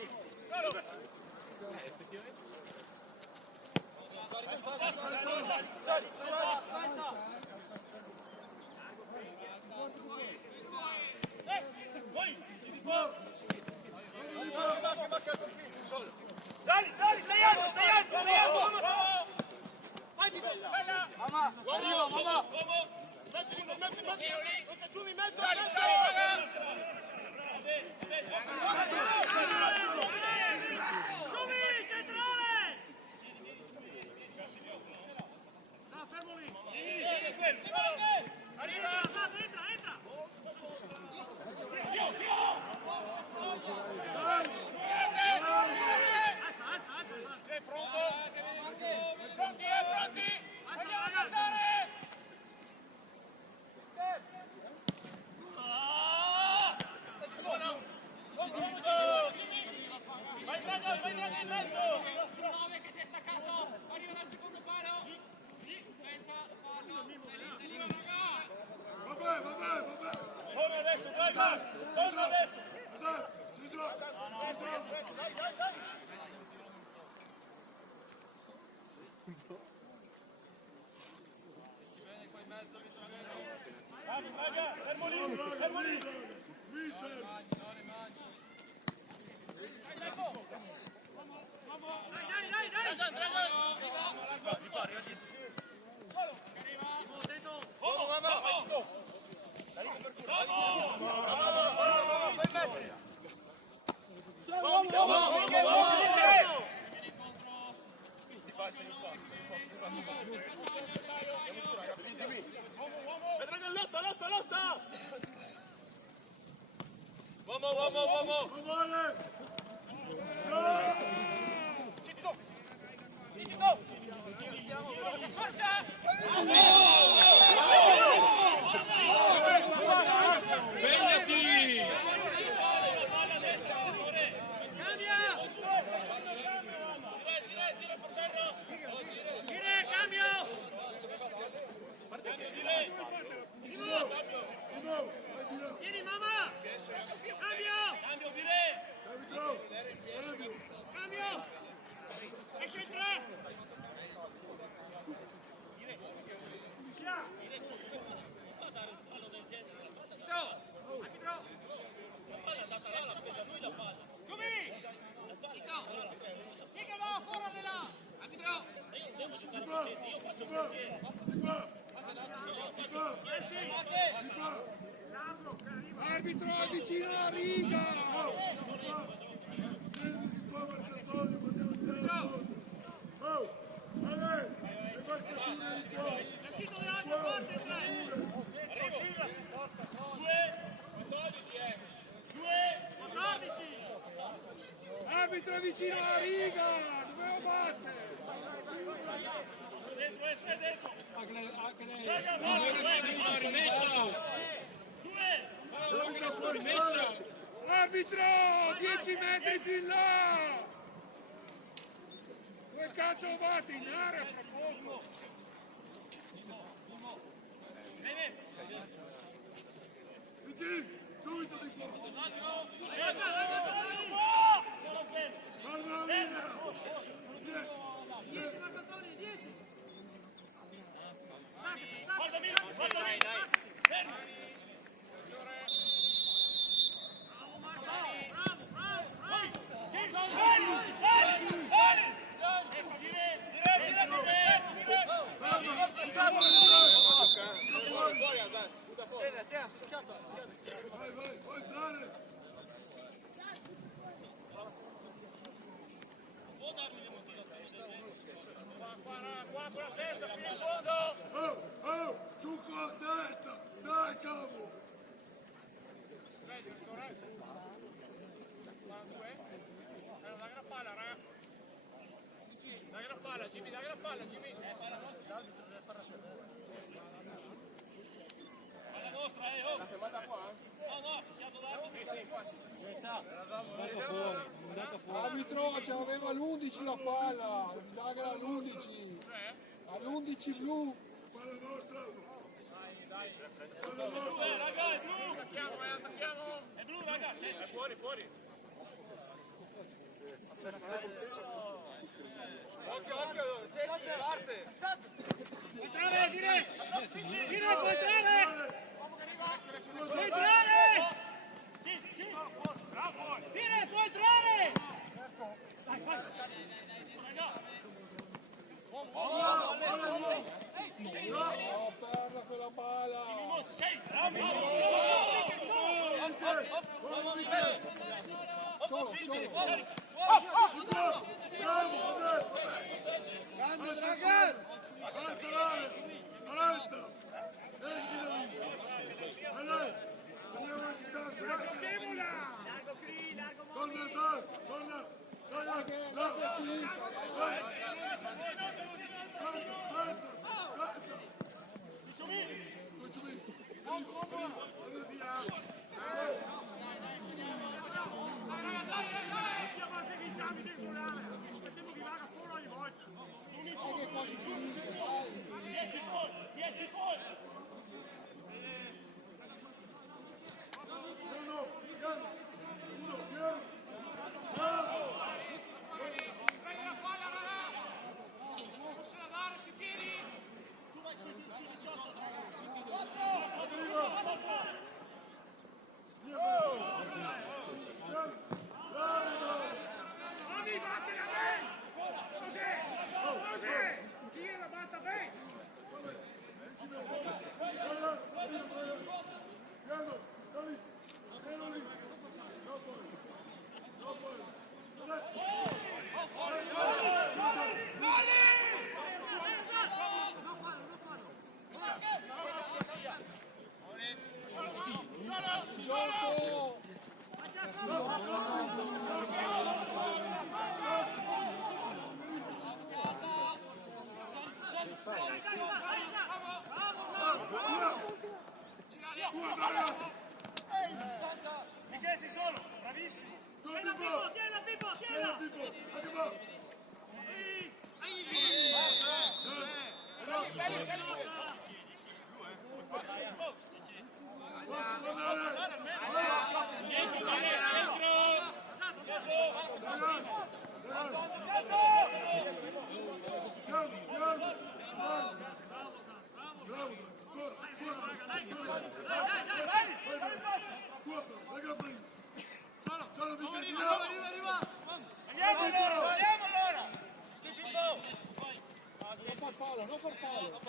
Sali. Sali, stai alto, vamos! Vai di bella! Mamma, arriva, mamma! Metti in mezzo! Giù in mezzo! Fermo lì! Arriva! Entra! Sei pronto? Pronti? Andiamo a andare! Vai Drago in mezzo! 9 che si è staccato, arriva dal secondo palo. Aspetta, fallo. Arriva raga. Vabbè. Torna adesso, guarda! Torna adesso! Ci sono. Dai! Raga, fermo lì! Michel. Lotta! Uomo! Vale. Vieni mamma! Cambio! Cambio! Esce il 3! Arbitro vicino alla riga! Arbitro vicino alla riga! Dovevo battere! Arbitro! 10 metri più in là! Dove cazzo batti? In area fra poco! Subito di qua! Vai, strane! Qua, testa, fino in fondo! Oh, su qua, destra! Dai, cavolo! Dai la palla, raga! Dai la palla, Jimmy! Alla nostra, oh! La fermata qua? No, fischiato Arbitro, ce l'aveva l'11 la palla! Dagliela all'11! All'11 blu! Palla nostra! Raga, è blu! Attacchiamo! È blu, raga! È fuori! Occhio! Jesse, parte! Entrare, dire! Può entrare! Può entrare! Sì! Tira, può entrare! No, perda quella palla. Solo, solo. Grande Dragan! Alza l'area! Alza! Esci da lì! Allora, andiamo a distanza! Torna Sal! Torna! Dragan! Aspetta! Che quasi finisce, dai. 10 gol! Michele, sei solo, bravissimo. Tienila, Pippo, tienila. Non far fallo.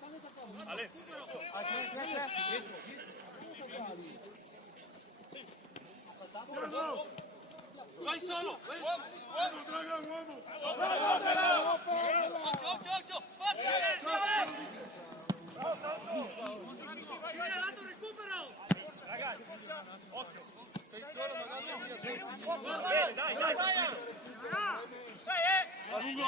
Sali attaccato. Vai solo! Uomo, Dragan, uomo! Occhio! Forte! Dato un recupero. Ragazzi, occhio. Sei solo Dai. magari. Dai. A lungo!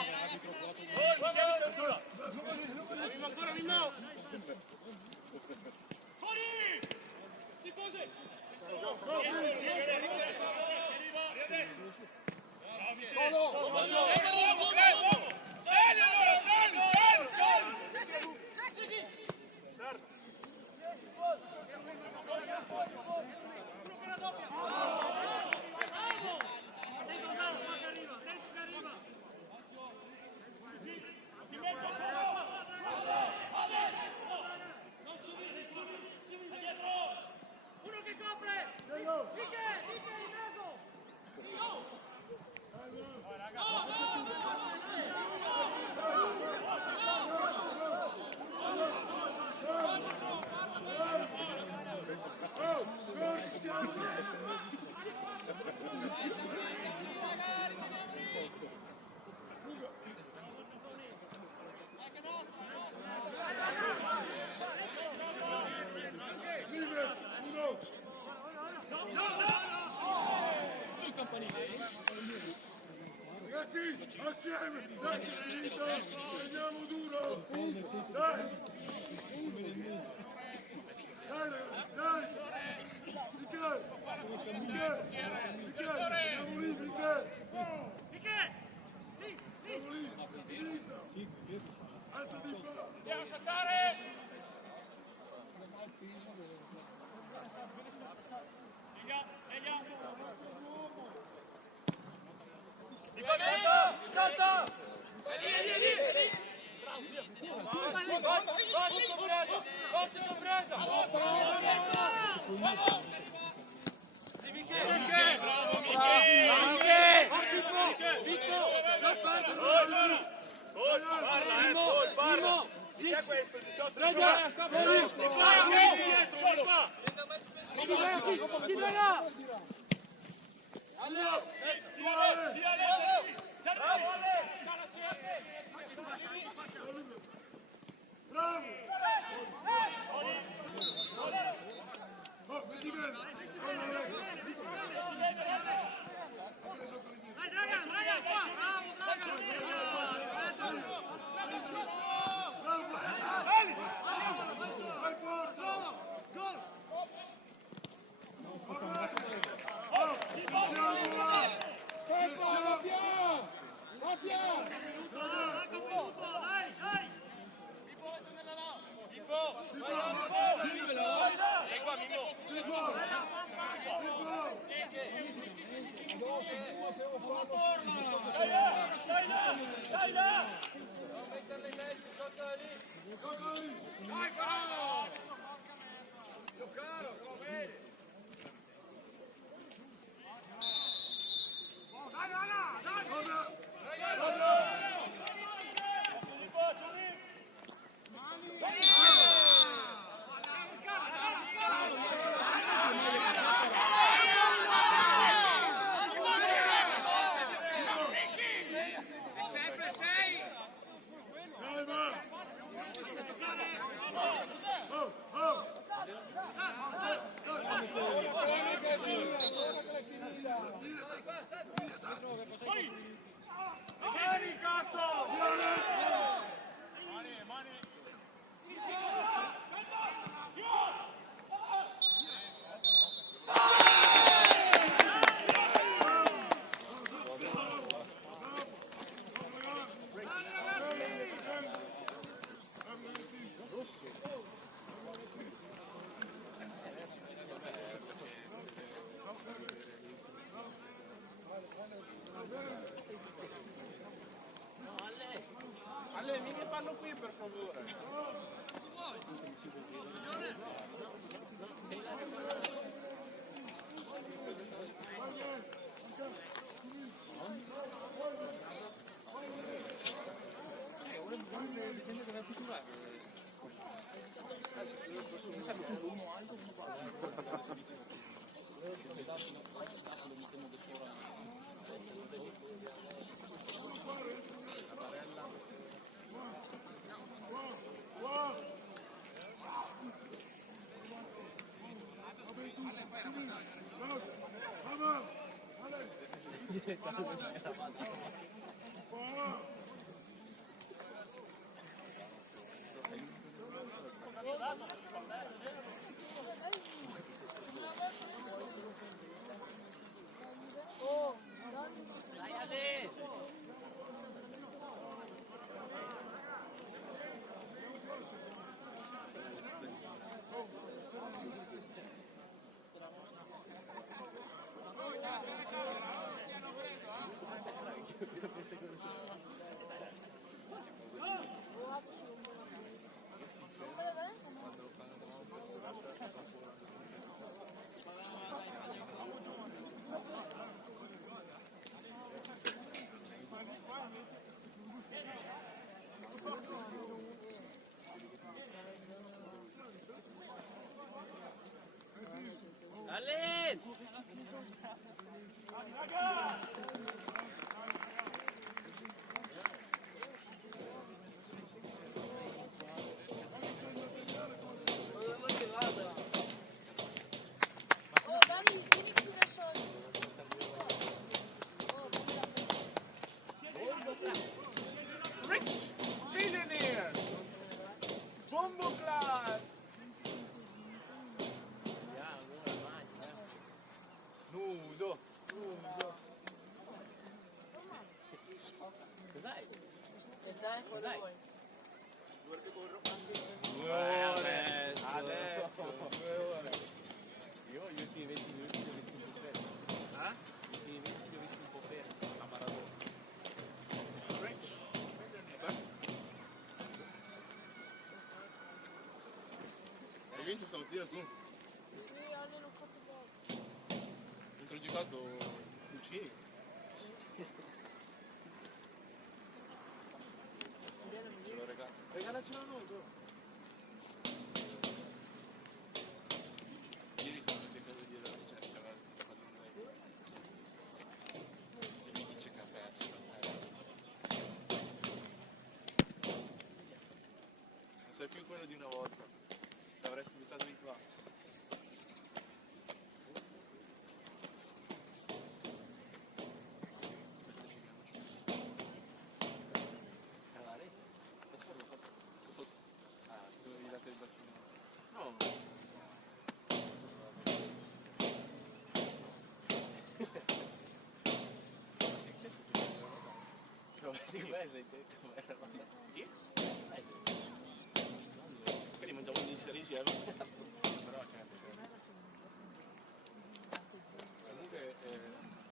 Fuori! Tifose! Uno che copre. Michele, Inago. Ragazzi, assieme! Dai, finito! Andiamo duro! Dai! Dai! Michele! Andiamo lì, Michele! Andiamo lì! Finita! Alza di qua! Andiamo a saltare! Salta! Vai, Bravo! Oh, metti bene! Vai Porto! Andiamo là! Ale, mica fanno qui per favore. Millionaire! Bombo Class! Nudo! Cos'hai? Cos'hai? Adesso! 2 ore! Io ti 20 minuti, io 20 un po' per. Io ti 20 un po' per la maratona. c'è stamattina tu? Sì, Ale l'ho fatto gol. Non te l'ho giocato Cucini? Ce l'ho regalato. Regalacelo a noi, bro. Ieri sono andati a casa di Elena, cioè c'era il padrone lei. E mi dice che ha perso. Non sei più quello di una volta. Ti avresti buttato di qua. Calare? Adesso l'ho fatto. Ah, dovevi dare il bacino. No. Di Wesley, te com'era? Chi? Wesley. Quindi mangiamo gli insieme. Però, cioè,